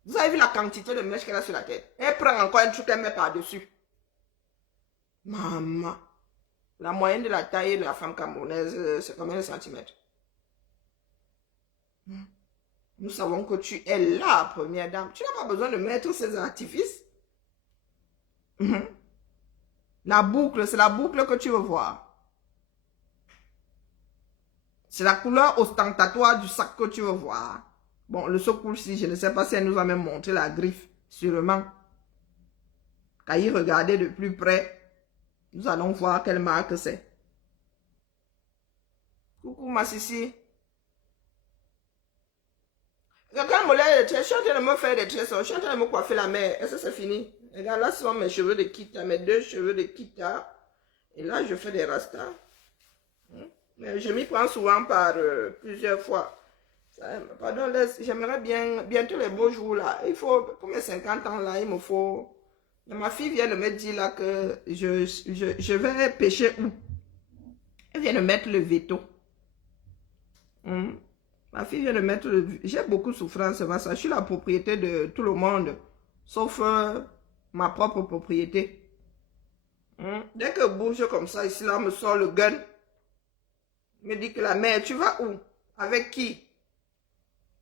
Vous avez vu la quantité de mèches qu'elle a sur la tête? Elle prend encore un truc qu'elle met par-dessus. Maman. La moyenne de la taille de la femme camerounaise, c'est combien de centimètres? Nous savons que tu es la première dame. Tu n'as pas besoin de mettre ces artifices. La boucle, c'est la boucle que tu veux voir. C'est la couleur ostentatoire du sac que tu veux voir. Bon, le secours-ci, je ne sais pas si elle nous a même montré la griffe, sûrement. Quand il regardait de plus près, nous allons voir quelle marque c'est. Coucou ma Sissi. Quand me lève les tresses, je suis en train de me faire des tresses, je suis en train de me coiffer la mère. Est-ce que c'est fini? Regarde, là ce sont mes cheveux de Kita, mes 2 cheveux de Kita. Et là je fais des rastas. Mais je m'y prends souvent par plusieurs fois. Pardon, j'aimerais bien, bientôt les beaux jours là. Il faut, pour mes 50 ans là, il me faut... Ma fille vient de me dire là que je vais pêcher où? Elle vient de mettre le veto. Ma fille vient de mettre le veto. J'ai beaucoup de souffrance, ça. Je suis la propriété de tout le monde, sauf ma propre propriété. Dès que je bouge comme ça, ici là, on me sort le gun. Me dit que la mère, tu vas où? Avec qui?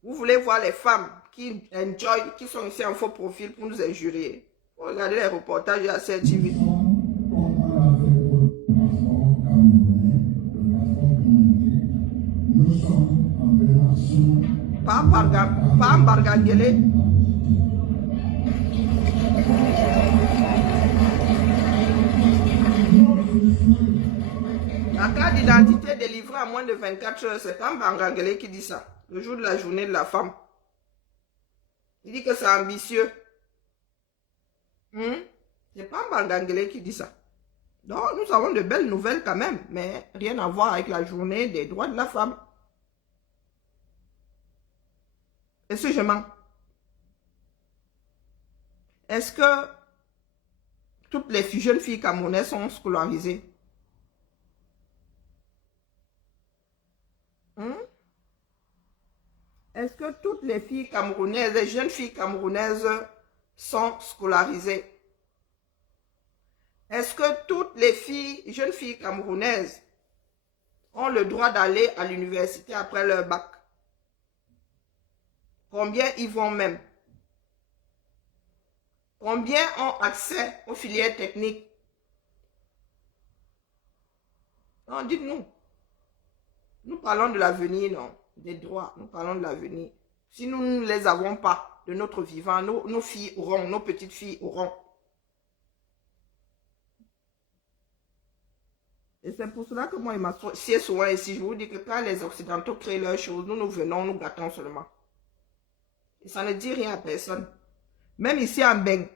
Vous voulez voir les femmes qui enjoy, qui sont ici en faux profil pour nous injurer? Regardez les reportages à CTV. Pas embarganguelé. La carte d'identité délivrée à moins de 24 heures, c'est pas Mbanganguelé qui dit ça. Le jour de la journée de la femme. Il dit que c'est ambitieux. C'est pas Mbanganguelé qui dit ça. Donc, nous avons de belles nouvelles quand même, mais rien à voir avec la journée des droits de la femme. Est-ce que je mens? Est-ce que toutes les jeunes filles camerounaises sont scolarisées? Est-ce que toutes les filles camerounaises, les jeunes filles camerounaises sont scolarisées? Est-ce que toutes les filles, jeunes filles camerounaises ont le droit d'aller à l'université après leur bac? Combien ils vont même? Combien ont accès aux filières techniques? Non, dites-nous. Nous parlons de l'avenir, non, des droits. Nous parlons de l'avenir. Si nous ne les avons pas de notre vivant, nos filles auront, nos petites filles auront. Et c'est pour cela que moi, il m'assied souvent ici. Je vous dis que quand les Occidentaux créent leurs choses, nous venons, nous gâtons seulement. Et ça ne dit rien à personne. Même ici en Beng,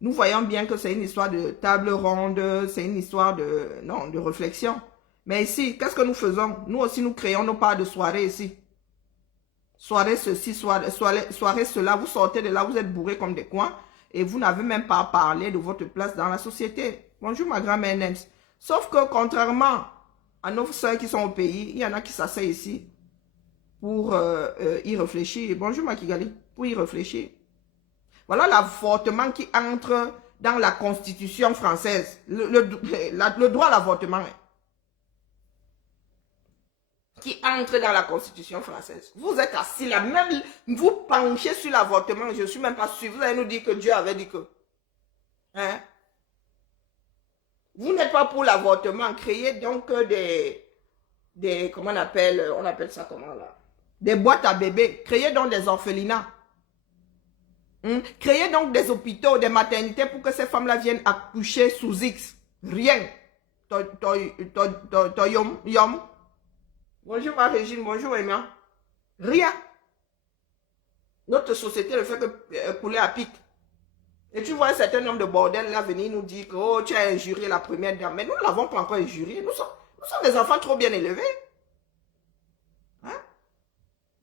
nous voyons bien que c'est une histoire de table ronde, c'est une histoire de, non, de réflexion. Mais ici, qu'est-ce que nous faisons? Nous aussi, nous créons nos parts de soirée ici. Soirée ceci, soirée cela, vous sortez de là, vous êtes bourrés comme des coins et vous n'avez même pas parlé de votre place dans la société. Bonjour ma grand-mère Nems. Sauf que contrairement à nos soeurs qui sont au pays, il y en a qui s'asseyent ici pour y réfléchir. Bonjour ma Kigali, pour y réfléchir. Voilà l'avortement qui entre dans la Constitution française. Le droit à l'avortement. Qui entre dans la Constitution française. Vous êtes assis là, même vous penchez sur l'avortement, je ne suis même pas sûr. Vous allez nous dire que Dieu avait dit que. Hein? Vous n'êtes pas pour l'avortement. Créez donc des comment on appelle ça comment là? Des boîtes à bébés. Créez donc des orphelinats. Créez donc des hôpitaux, des maternités pour que ces femmes-là viennent accoucher sous X. Rien. Yom. Bonjour ma Régine, bonjour Emma. Rien. Notre société ne fait que couler à pic. Et tu vois un certain nombre de bordels là venir nous dire que oh, tu as injurié la première dame. Mais nous ne l'avons pas encore injurié. Nous sommes des enfants trop bien élevés. Hein?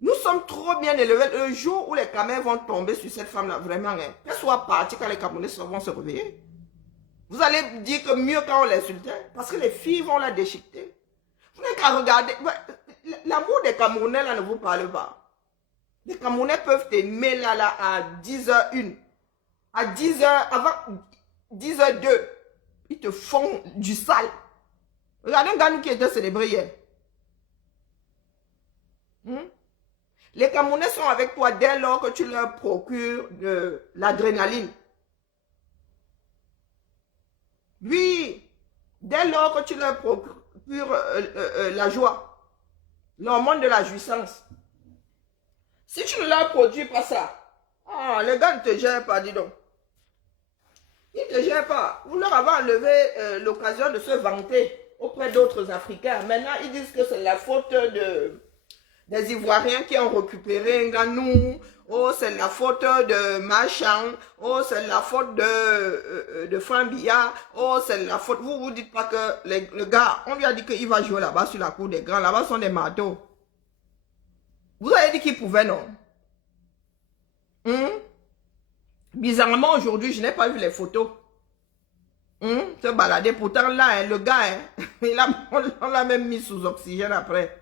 Nous sommes trop bien élevés. Le jour où les caméras vont tomber sur cette femme-là, vraiment, hein, qu'elle soit partie quand les Camerounais vont se réveiller. Vous allez dire que mieux quand on l'insultait. Parce que les filles vont la déchiqueter. Vous n'avez qu'à regarder. L'amour des Camerounais là ne vous parle pas. Les Camerounais peuvent t'aimer là à 10h01. À 10h, avant 10h02. Ils te font du sale. Regardez un gars qui était célébré hier. Les Camerounais sont avec toi dès lors que tu leur procures de l'adrénaline. Oui. Dès lors que tu leur procures la joie, l'hormone de la jouissance. Si tu ne leur produis pas ça, les gars ne te gèrent pas, dis donc. Ils ne te gèrent pas. Vous leur avez enlevé l'occasion de se vanter auprès d'autres Africains. Maintenant, ils disent que c'est la faute des Ivoiriens qui ont récupéré Nganou. Oh, c'est la faute de Machan. Oh, c'est la faute de Fambia. Oh, c'est la faute. Vous vous dites pas que le gars, on lui a dit qu'il va jouer là-bas sur la cour des grands. Là-bas sont des marteaux. Vous avez dit qu'il pouvait, non? Bizarrement, aujourd'hui, je n'ai pas vu les photos. Se balader. Pourtant, là, le gars, on l'a même mis sous oxygène après.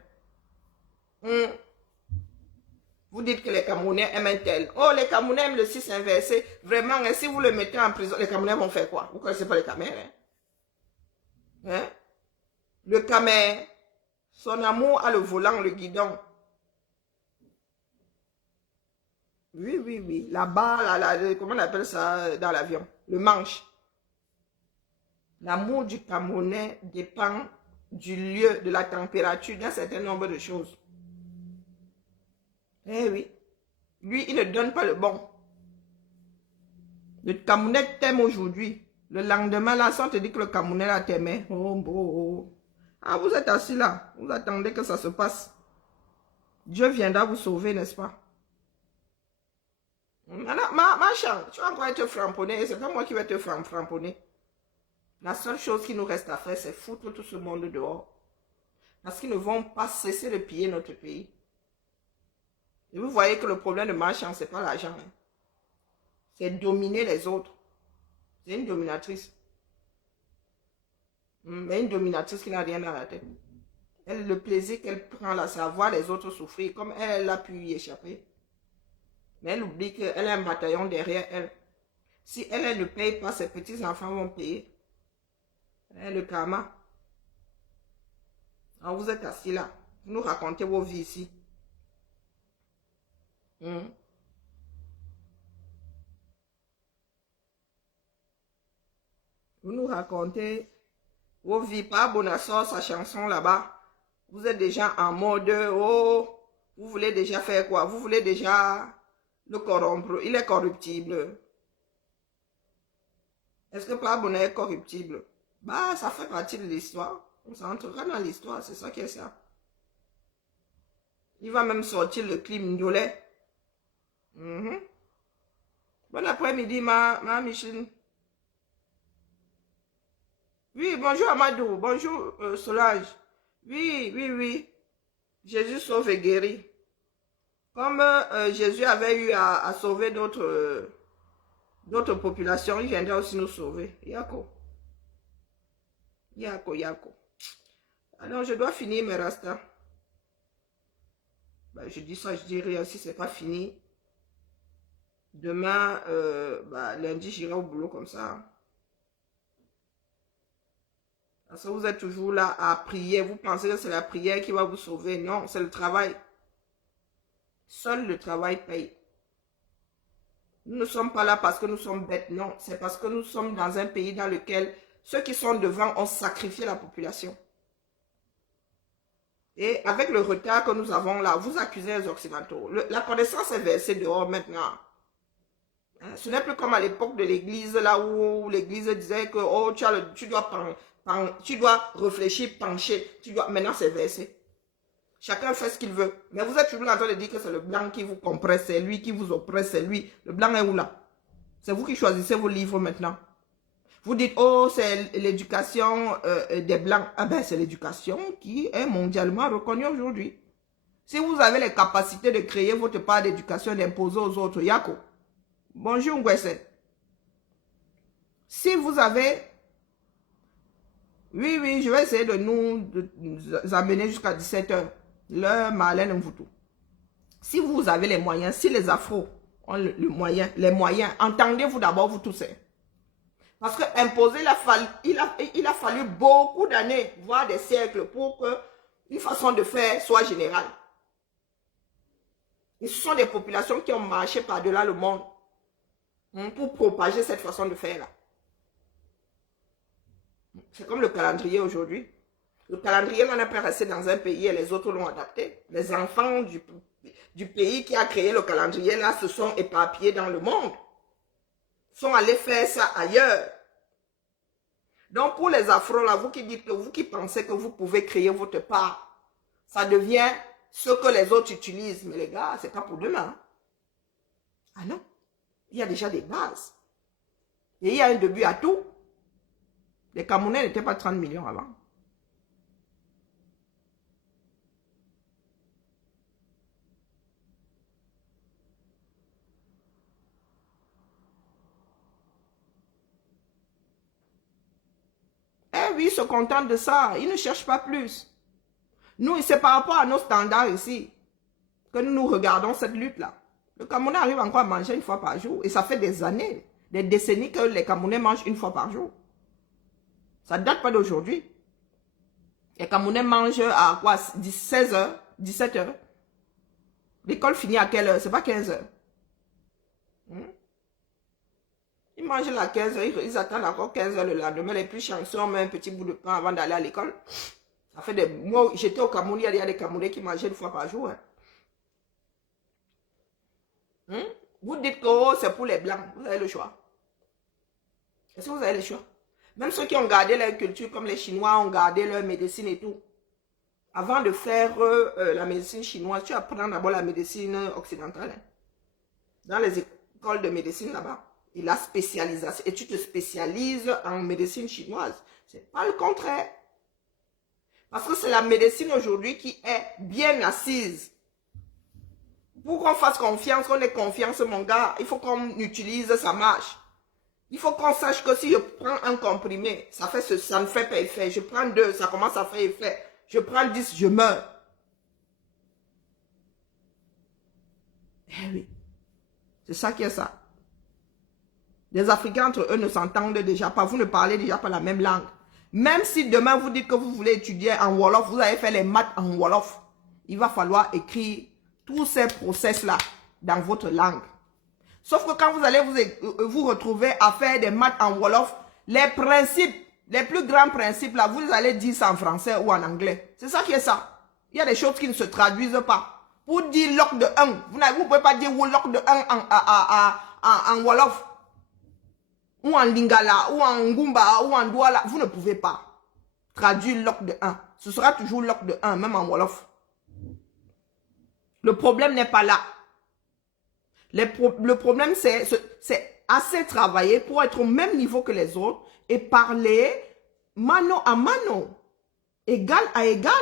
Vous dites que les Camerounais aiment un tel. Oh, les Camerounais aiment le 6 inversé. Vraiment, hein, si vous le mettez en prison, les Camerounais vont faire quoi? Vous ne connaissez pas les Camerounais, hein? Le Camer, son amour a le volant, le guidon. Oui. Là-bas, comment on appelle ça dans l'avion? Le manche. L'amour du Camerounais dépend du lieu, de la température, d'un certain nombre de choses. Eh oui. Lui, il ne donne pas le bon. Le Camerounais t'aime aujourd'hui. Le lendemain, là, sans te dire que le Camerounais là t'aimait. Oh. Ah, vous êtes assis là. Vous attendez que ça se passe. Dieu viendra vous sauver, n'est-ce pas? Ma chère, tu vas encore être framponné. C'est pas moi qui vais te framponner. La seule chose qui nous reste à faire, c'est foutre tout ce monde dehors. Parce qu'ils ne vont pas cesser de piller notre pays. Et vous voyez que le problème de Marchand, ce n'est pas l'argent. Hein. C'est dominer les autres. C'est une dominatrice. Mais une dominatrice qui n'a rien dans la tête. Elle, le plaisir qu'elle prend là, c'est à voir les autres souffrir. Comme elle a pu y échapper. Mais elle oublie qu'elle a un bataillon derrière elle. Si elle ne paye pas, ses petits-enfants vont payer. Le karma. Alors vous êtes assis là. Vous nous racontez vos vies ici. Hmm. Vous nous racontez vos vies, pas Bonassor, sa chanson là-bas. Vous êtes déjà en mode, oh, vous voulez déjà faire quoi? Vous voulez déjà le corrompre. Il est corruptible. Est-ce que pas Bonnet est corruptible? Bah, ça fait partie de l'histoire. On s'entrera dans l'histoire, c'est ça qui est ça. Il va même sortir le clim violet. Bon après-midi, ma Micheline. Oui, bonjour Amadou, bonjour Solange. Oui. Jésus sauve et guérit. Comme Jésus avait eu à sauver d'autres populations, il viendra aussi nous sauver. Yako. Alors, je dois finir mes rastas. Ben, je dis ça, je dis rien si c'est pas fini. Demain, lundi, j'irai au boulot comme ça. Parce que vous êtes toujours là à prier. Vous pensez que c'est la prière qui va vous sauver. Non, c'est le travail. Seul le travail paye. Nous ne sommes pas là parce que nous sommes bêtes. Non, c'est parce que nous sommes dans un pays dans lequel ceux qui sont devant ont sacrifié la population. Et avec le retard que nous avons là, vous accusez les Occidentaux. La connaissance est versée dehors maintenant. Ce n'est plus comme à l'époque de l'église, là où l'église disait que oh, tu dois réfléchir, pencher. Maintenant, c'est versé. Chacun fait ce qu'il veut. Mais vous êtes toujours en train de dire que c'est le blanc qui vous compresse, c'est lui qui vous oppresse, c'est lui. Le blanc est où là? C'est vous qui choisissez vos livres maintenant. Vous dites, oh, c'est l'éducation des blancs. Ah ben, c'est l'éducation qui est mondialement reconnue aujourd'hui. Si vous avez les capacités de créer votre part d'éducation, d'imposer aux autres, Yako. Bonjour, Ngwesen. Si vous avez... Oui, je vais essayer de nous amener jusqu'à 17h. Le Marlène Mvoutou. Si vous avez les moyens, si les Afros ont les moyens, entendez-vous d'abord, vous tous. Parce que imposer, il a fallu beaucoup d'années, voire des siècles, pour que une façon de faire soit générale. Et ce sont des populations qui ont marché par-delà le monde pour propager cette façon de faire-là. C'est comme le calendrier aujourd'hui. Le calendrier n'en est pas resté dans un pays et les autres l'ont adapté. Les enfants du pays qui a créé le calendrier là se sont éparpillés dans le monde. Sont allés faire ça ailleurs. Donc pour les Afros là, vous qui dites que vous qui pensez que vous pouvez créer votre part, ça devient ce que les autres utilisent. Mais les gars, c'est pas pour demain. Ah non, il y a déjà des bases. Et il y a un début à tout. Les Camerounais n'étaient pas 30 millions avant. Eh oui, ils se contentent de ça. Ils ne cherchent pas plus. Nous, c'est par rapport à nos standards ici que nous regardons cette lutte-là. Le Camerounais arrive encore à manger une fois par jour. Et ça fait des années, des décennies que les Camerounais mangent une fois par jour. Ça ne date pas d'aujourd'hui. Les Camerounais mangent à quoi? 16h, 17h. L'école finit à quelle heure? C'est pas 15h. Ils mangent à 15h, ils attendent encore 15h le lendemain. Les plus chanceux ont un petit bout de pain avant d'aller à l'école. Ça fait des mois, j'étais au Cameroun, il y a des Camerounais qui mangeaient une fois par jour. Vous dites que oh, c'est pour les Blancs. Vous avez le choix. Est-ce que vous avez le choix? Même ceux qui ont gardé leur culture, comme les Chinois ont gardé leur médecine et tout. Avant de faire la médecine chinoise, tu apprends d'abord la médecine occidentale. Dans les écoles de médecine là-bas. Et la spécialisation. Et tu te spécialises en médecine chinoise. C'est pas le contraire. Parce que c'est la médecine aujourd'hui qui est bien assise. Pour qu'on fasse confiance, qu'on ait confiance, mon gars, il faut qu'on utilise, ça marche. Il faut qu'on sache que si je prends un comprimé, ça ne fait pas effet. Je prends 2, ça commence à faire effet. Je prends 10, je meurs. Eh oui. C'est ça qui est ça. Les Africains entre eux ne s'entendent déjà pas. Vous ne parlez déjà pas la même langue. Même si demain vous dites que vous voulez étudier en Wolof, vous avez fait les maths en Wolof. Il va falloir écrire tous ces process-là dans votre langue. Sauf que quand vous allez vous retrouver à faire des maths en Wolof, les principes, les plus grands principes, là, vous allez dire ça en français ou en anglais. C'est ça qui est ça. Il y a des choses qui ne se traduisent pas. Pour dire loc de 1, vous ne pouvez pas dire loc de 1 en Wolof, ou en Lingala, ou en Ngumba, ou en Douala. Vous ne pouvez pas traduire loc de 1. Ce sera toujours loc de 1, même en Wolof. Le problème n'est pas là. Le problème, c'est assez travailler pour être au même niveau que les autres et parler mano à mano, égal à égal.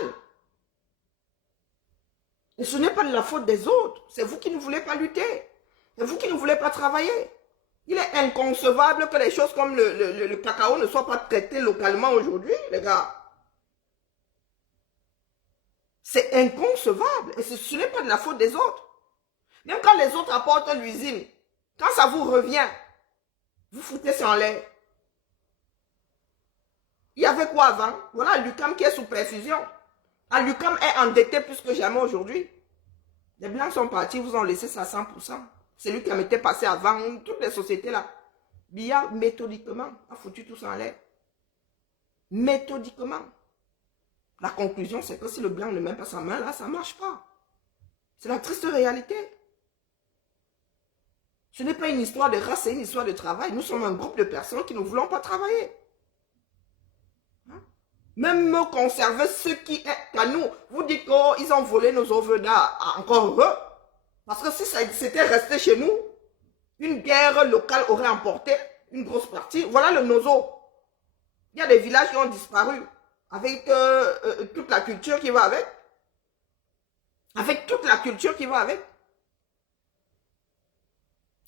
Et ce n'est pas de la faute des autres. C'est vous qui ne voulez pas lutter. C'est vous qui ne voulez pas travailler. Il est inconcevable que les choses comme le cacao ne soient pas traitées localement aujourd'hui, les gars. C'est inconcevable. Et ce n'est pas de la faute des autres. Même quand les autres apportent l'usine, quand ça vous revient, vous foutez ça en l'air. Il y avait quoi avant? Voilà l'UQAM qui est sous perfusion. L'UQAM est endetté plus que jamais aujourd'hui. Les Blancs sont partis, vous ont laissé ça à 100%. C'est lui qui était passé avant toutes les sociétés là. Biya, méthodiquement, a foutu tout ça en l'air. Méthodiquement. La conclusion, c'est que si le Blanc ne met pas sa main là, ça ne marche pas. C'est la triste réalité. Ce n'est pas une histoire de race, c'est une histoire de travail. Nous sommes un groupe de personnes qui ne voulons pas travailler. Même conserver ce qui est à nous. Vous dites qu'ils ont volé nos œuvres d'art. Encore heureux. Parce que si c'était resté chez nous, une guerre locale aurait emporté une grosse partie. Voilà le nozo. Il y a des villages qui ont disparu. Avec toute la culture qui va avec. Avec toute la culture qui va avec.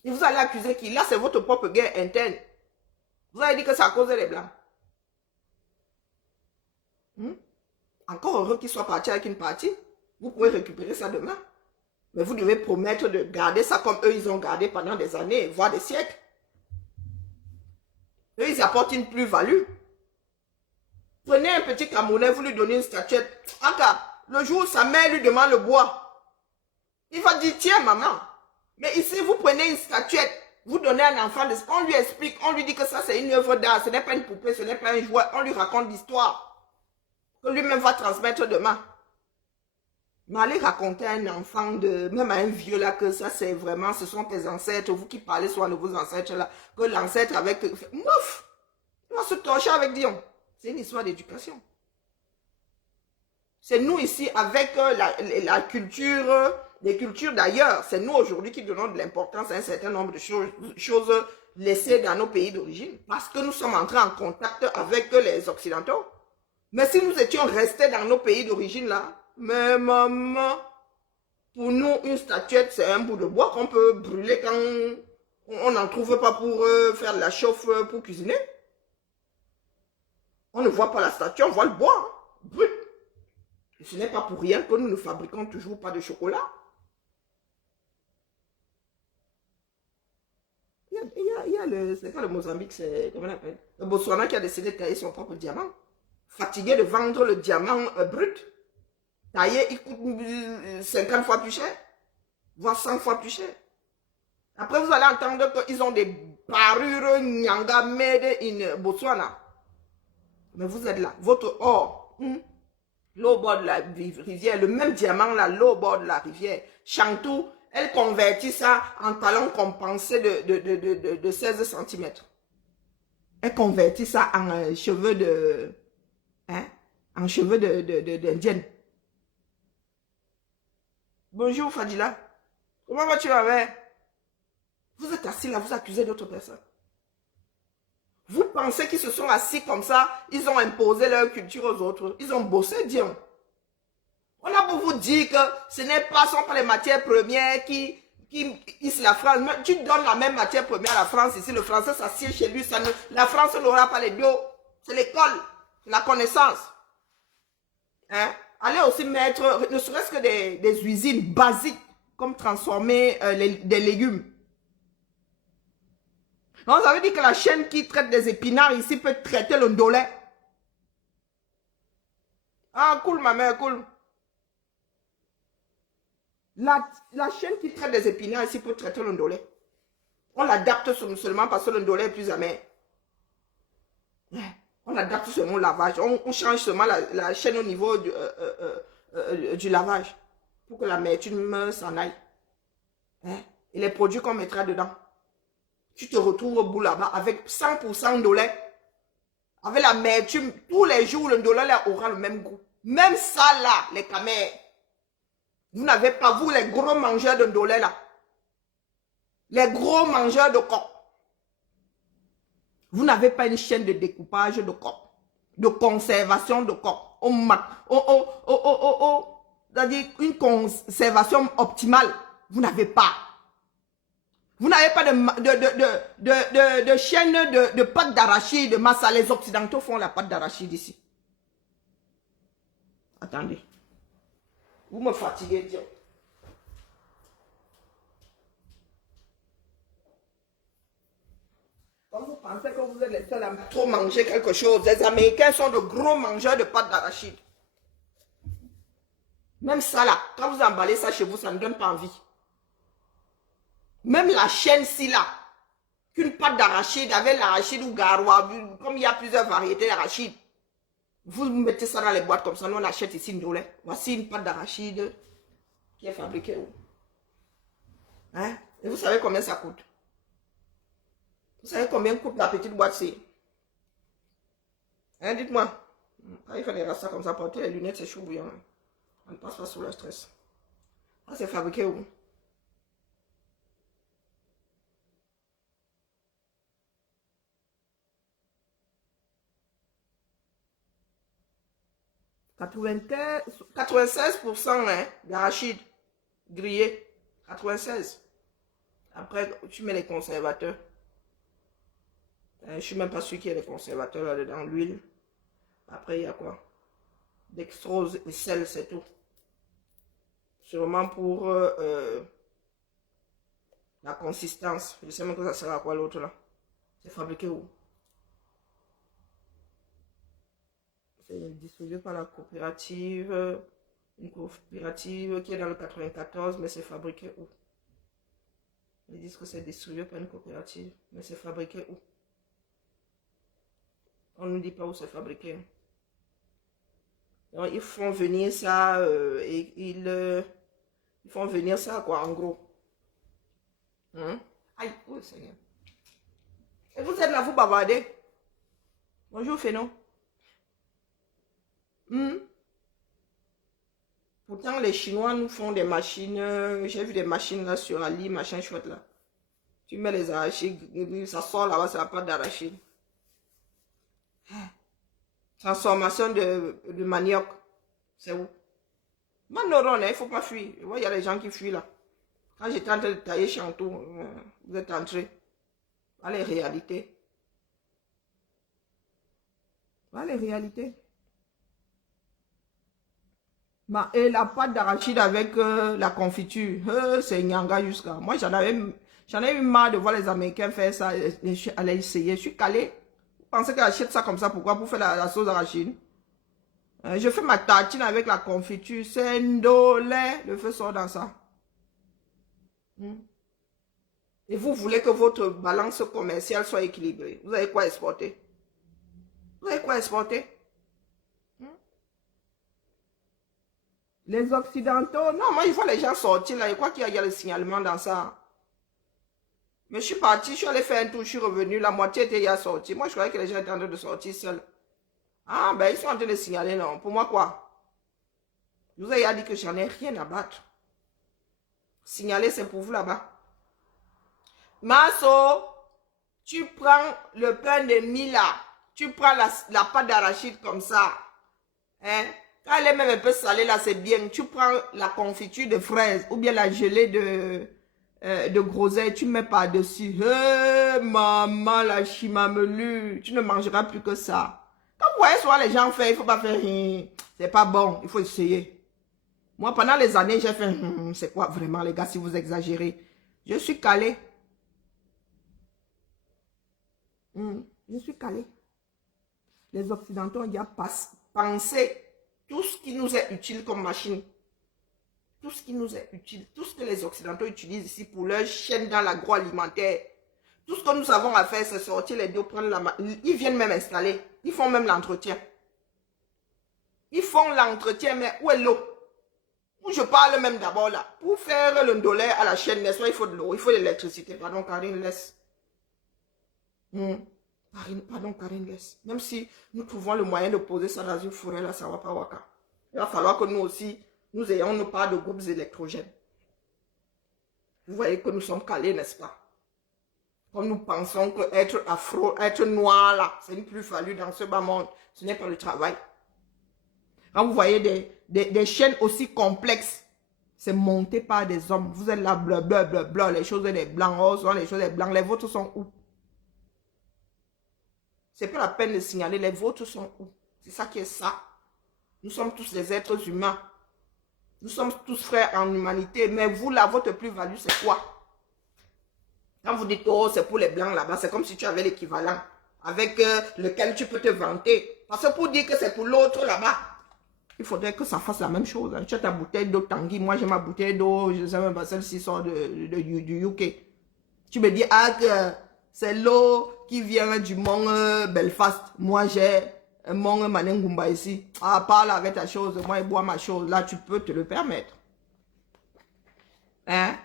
Et vous allez accuser qui? Là, c'est votre propre guerre interne. Vous allez dire que c'est à cause des Blancs. Encore heureux qu'ils soient partis avec une partie. Vous pouvez récupérer ça demain. Mais vous devez promettre de garder ça comme eux, ils ont gardé pendant des années, voire des siècles. Eux, ils apportent une plus-value. Prenez un petit Camerounais, vous lui donnez une statuette. Le jour où sa mère lui demande le bois, il va dire, tiens maman. Mais ici, vous prenez une statuette, vous donnez à un enfant, on lui explique, on lui dit que ça c'est une œuvre d'art, ce n'est pas une poupée, ce n'est pas un jouet, on lui raconte l'histoire. Que lui-même va transmettre demain. Mais allez raconter à un enfant, même à un vieux là, que ça c'est vraiment, ce sont tes ancêtres, vous qui parlez soit de vos ancêtres là, que l'ancêtre avec, mouf, il va se torcher avec Dion. C'est une histoire d'éducation. C'est nous ici avec la culture, les cultures d'ailleurs, c'est nous aujourd'hui qui donnons de l'importance à un certain nombre de choses laissées dans nos pays d'origine. Parce que nous sommes entrés en contact avec les Occidentaux. Mais si nous étions restés dans nos pays d'origine là, mais maman, pour nous, une statuette, c'est un bout de bois qu'on peut brûler quand on n'en trouve pas pour faire de la chauffe pour cuisiner. On ne voit pas la statue, on voit le bois, hein, brut. Et ce n'est pas pour rien que nous ne fabriquons toujours pas de chocolat. Il y a le, c'est pas le Mozambique, c'est, comment on appelle? Le Botswana qui a décidé de tailler son propre diamant. Fatigué de vendre le diamant brut. Taillé, il coûte 50 fois plus cher, voire 100 fois plus cher. Après, vous allez entendre qu'ils ont des parures Nyanga made in Botswana. Mais vous êtes là, votre or, l'eau au bord de la rivière, le même diamant là, l'eau au bord de la rivière. Chantou, elle convertit ça en talon compensé de 16 cm. Elle convertit ça en cheveux de... en cheveux d'indienne. Bonjour Fadila. Comment vas-tu avec? Vous êtes assis là, vous accusez d'autres personnes. Vous pensez qu'ils se sont assis comme ça, ils ont imposé leur culture aux autres. Ils ont bossé, Dion. On a beau vous dire que ce sont pas les matières premières qui hissent la France. Mais tu donnes la même matière première à la France ici. Le français s'assied chez lui. La France n'aura pas les dos. C'est l'école, la connaissance. Allez aussi mettre, ne serait-ce que des usines basiques, comme transformer des légumes. Donc, ça veut dire que la chaîne qui traite des épinards ici peut traiter le ndolé. Ah, cool, ma mère, cool. La chaîne qui traite des épinards ici peut traiter le ndolé. On l'adapte seulement parce que le ndolé est plus amer. On adapte seulement le lavage. On change seulement la chaîne au niveau du lavage. Pour que l'amertume s'en aille. Et les produits qu'on mettra dedans. Tu te retrouves au bout là-bas avec 100% ndolé. Avec l'amertume. Tous les jours, le ndolé là aura le même goût. Même ça là, les camères. Vous n'avez pas, vous les gros mangeurs de ndolé là. Les gros mangeurs de coq. Vous n'avez pas une chaîne de découpage de coq. De conservation de coq. C'est-à-dire une conservation optimale. Vous n'avez pas. Vous n'avez pas de chaîne de pâte d'arachide, de massa. Les Occidentaux font la pâte d'arachide ici. Attendez. Vous me fatiguez, tiens. Quand vous pensez que vous êtes les seuls à trop manger quelque chose, les Américains sont de gros mangeurs de pâte d'arachide. Même ça là, quand vous emballez ça chez vous, ça ne donne pas envie. Même la chaîne-ci là, qu'une pâte d'arachide avec l'arachide ou garoua, comme il y a plusieurs variétés d'arachide, vous mettez ça dans les boîtes comme ça, nous on achète ici une dollar. Voici une pâte d'arachide qui est fabriquée où? Hein? Et vous savez combien ça coûte? Vous savez combien coûte la petite boîte-ci? Hein, dites-moi. Quand il fait des rastas comme ça, porter les lunettes, c'est chaud bouillant. On ne passe pas sous le stress. Ça, c'est fabriqué où? « 96% hein, d'arachide grillé. 96. Après, tu mets les conservateurs. Je ne suis même pas sûr qu'il y ait des conservateurs là-dedans. L'huile. Après, il y a quoi? Dextrose et sel, c'est tout. Sûrement pour la consistance. Je sais même que ça sert à quoi l'autre là. C'est fabriqué où? C'est distribué par la coopérative. Une coopérative qui est dans le 94, mais c'est fabriqué où? Ils disent que c'est distribué par une coopérative, mais c'est fabriqué où? On ne nous dit pas où c'est fabriqué. Donc, ils font venir ça et ils font venir ça quoi en gros. Aïe, oh Seigneur. Et vous êtes là, vous bavardez. Bonjour Fénon. Pourtant les Chinois nous font des machines. J'ai vu des machines là sur Ali, machin chouette là. Tu mets les arachides, ça sort là-bas, c'est la pâte d'arachide. Transformation de manioc. C'est où? Manoron, il ne faut pas fuir. Il y a des gens qui fuient là. Quand j'étais en train de tailler Chantou, vous êtes entrés. Voilà les réalités. Voilà les réalités. Et la pâte d'arachide avec la confiture, c'est Nyanga jusqu'à. Moi, j'en ai eu marre de voir les Américains faire ça. Je suis allé essayer. Je suis calé. Vous pensez qu'ils achètent ça comme ça? Pourquoi? Pour faire la sauce d'arachide. Je fais ma tartine avec la confiture. C'est ndolé. Le feu sort dans ça. Et vous voulez que votre balance commerciale soit équilibrée. Vous avez quoi exporter? Vous avez quoi exporter? Les Occidentaux, non, moi, il faut les gens sortir là. Je crois qu'il y a le signalement dans ça. Mais je suis parti, je suis allé faire un tour, je suis revenu. La moitié était déjà sortie. Moi, je croyais que les gens étaient en train de sortir seuls. Ah, ben, ils sont en train de signaler, non. Pour moi, quoi? Je vous ai dit que j'en ai rien à battre. Signaler, c'est pour vous là-bas. Masso, tu prends le pain de mie là. Tu prends la pâte d'arachide comme ça. Hein? Quand elle est même un peu salée là, c'est bien. Tu prends la confiture de fraises ou bien la gelée de groseille, tu mets par-dessus. Maman, la chimamelu, tu ne mangeras plus que ça. Quand vous voyez souvent les gens faire, il ne faut pas faire, c'est pas bon, il faut essayer. Moi, pendant les années, j'ai fait, c'est quoi vraiment les gars si vous exagérez. Je suis calé. Je suis calé. Les Occidentaux ont déjà pensé tout ce qui nous est utile comme machine. tout ce qui nous est utile, tout ce que les Occidentaux utilisent ici pour leur chaîne dans l'agroalimentaire, tout ce que nous avons à faire, c'est sortir les deux, prendre la main. Ils viennent même installer. Ils font même l'entretien. Ils font l'entretien, mais où est l'eau? Où je parle même d'abord là. Pour faire le ndolé à la chaîne, n'est-ce pas, il faut de l'eau, il faut de l'électricité. Pardon, Karine, laisse. Pardon, Karine, laisse. Même si nous trouvons le moyen de poser ça dans une forêt, là, ça ne va pas waka. Il va falloir que nous aussi, nous ayons nos parts de groupes électrogènes. Vous voyez que nous sommes calés, n'est-ce pas? Comme nous pensons que être afro, être noir là, c'est une plus-value dans ce bas monde. Ce n'est pas le travail. Quand vous voyez des chaînes aussi complexes, c'est monté par des hommes. Vous êtes là, blablabla, les choses des blancs, oh, les choses des blancs, les vôtres sont où? C'est pas la peine de signaler, les vôtres sont où? C'est ça qui est ça. Nous sommes tous des êtres humains. Nous sommes tous frères en humanité, mais vous là, votre plus-value, c'est quoi? Quand vous dites, oh, c'est pour les blancs là-bas, c'est comme si tu avais l'équivalent avec lequel tu peux te vanter. Parce que pour dire que c'est pour l'autre là-bas, il faudrait que ça fasse la même chose. Hein. Tu as ta bouteille d'eau Tanguy, moi j'ai ma bouteille d'eau, je sais même pas, celle-ci sort du UK. Tu me dis, ah, que c'est l'eau qui vient du mont Belfast. Moi j'ai un mont Manengumba ici. Ah, parle avec ta chose, moi je bois ma chose. Là, tu peux te le permettre. Hein?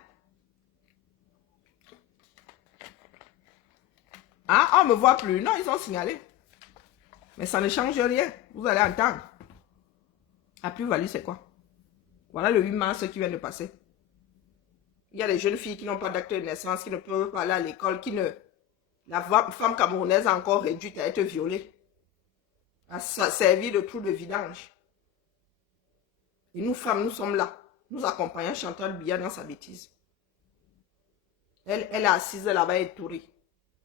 Ah, on ne me voit plus. Non, ils ont signalé. Mais ça ne change rien. Vous allez entendre. La plus-value, c'est quoi? Voilà le 8 mars qui vient de passer. Il y a des jeunes filles qui n'ont pas d'acte de naissance, qui ne peuvent pas aller à l'école, qui ne... La femme camerounaise a encore réduite à être violée. À servir de trou de vidange. Et nous, femmes, nous sommes là. Nous accompagnons Chantal Biya dans sa bêtise. Elle est assise là-bas étourdie.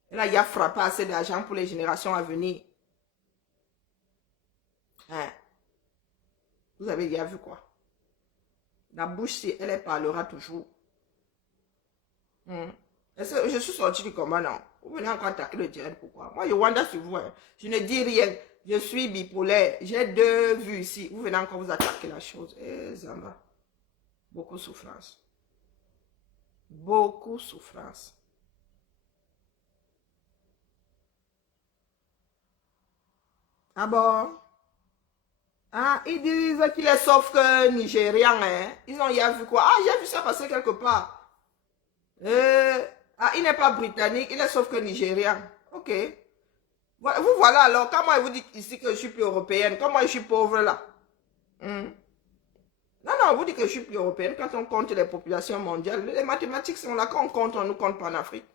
Elle a déjà frappé assez d'argent pour les générations à venir. Hein? Vous avez déjà vu quoi? La bouche, si elle parlera toujours. Je suis sortie du combat, non? Vous venez encore attaquer le direct, pourquoi? Moi, je wonder sur vous. Hein. Je ne dis rien. Je suis bipolaire. J'ai deux vues ici. Vous venez encore vous attaquer la chose. Eh, Zamba. Beaucoup de souffrance. Beaucoup de souffrance. Ah bon? Ah, ils disent qu'il est sauf que Nigérian, hein? Ils ont déjà vu quoi? Ah, j'ai vu ça passer quelque part. Ah, il n'est pas britannique, il est sauf que Nigérian. Ok. Vous voilà alors, quand moi je vous dis ici que je suis plus européenne, quand moi je suis pauvre là. Non, non, vous dites que je suis plus européenne quand on compte les populations mondiales. Les mathématiques sont là, quand on compte, on nous compte pas en Afrique.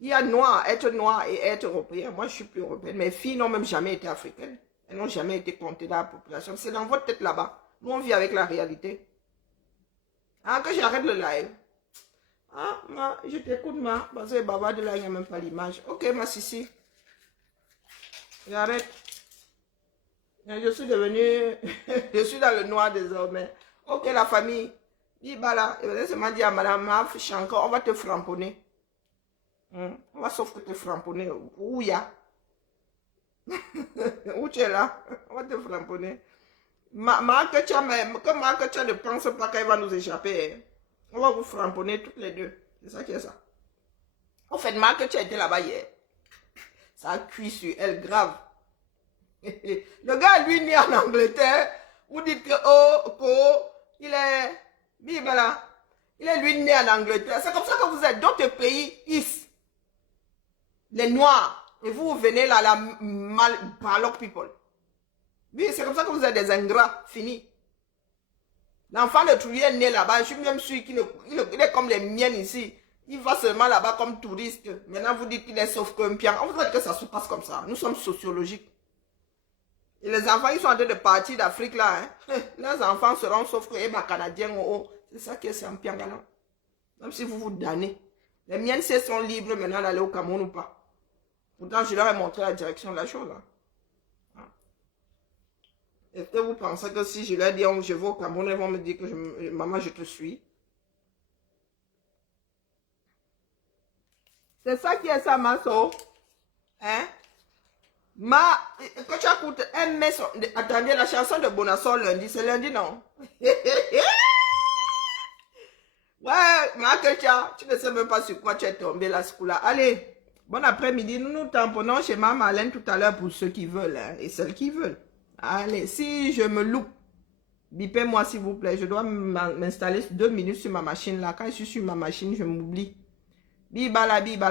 Il y a noir et être européen. Moi, je suis plus européenne. Mes filles n'ont même jamais été africaines. Elles n'ont jamais été comptées dans la population. C'est dans votre tête là-bas. Nous, on vit avec la réalité. Ah, que j'arrête le live. Ah, je t'écoute, parce que Baba de là, il n'y a même pas l'image. Ok, ma Sissi. J'arrête. Je suis devenue... je suis dans le noir désormais. Ok, la famille. Dis, bah là, je m'a dit à Madame Maf, Shankar, on va te framponner. On va sauf que te framponner. Où il y a? Où tu es là? On va te framponner. Que tu ne penses pas qu'elle va nous échapper. Hein? On va vous framponner toutes les deux. C'est ça qui est ça. En fait, que tu as été là-bas hier. Ça a cuit sur elle grave. Le gars, lui, né en Angleterre. Vous dites que, il est... Il est lui né en Angleterre. C'est comme ça que vous êtes. D'autres pays, les Noirs. Et vous venez là, la Malok people. Oui, c'est comme ça que vous êtes des ingrats. Fini. L'enfant de Trouillet est né là-bas. Je suis même sûr qu'il est comme les miennes ici. Il va seulement là-bas comme touriste. Maintenant, vous dites qu'il est sauf qu'un pian. On voudrait que ça se passe comme ça. Nous sommes sociologiques. Et les enfants, ils sont en train de partir d'Afrique là. Hein. Les enfants seront sauf que les Canadiens. C'est ça qui est un pian galant. Même si vous vous damnez. Les miennes, si elles sont libres maintenant d'aller au Cameroun ou pas. Pourtant, je leur ai montré la direction de la chose. Hein. Est-ce que vous pensez que si je leur dis je vais au Cameroun, ils vont me dire que maman, je te suis? C'est ça qui est ça, ma soeur. Hein? Quand tu écoutes un mai, attendez, la chanson de Bonassor lundi, c'est lundi, non? Ouais, Makecha, tu ne sais même pas sur quoi tu es tombé là, ce coup-là. Allez, bon après-midi. Nous nous tamponnons chez ma Marlène tout à l'heure pour ceux qui veulent, hein, et celles qui veulent. Allez, si je me loupe, bipez-moi s'il vous plaît. Je dois m'installer 2 minutes sur ma machine là. Quand je suis sur ma machine, je m'oublie. Bibala, bibala.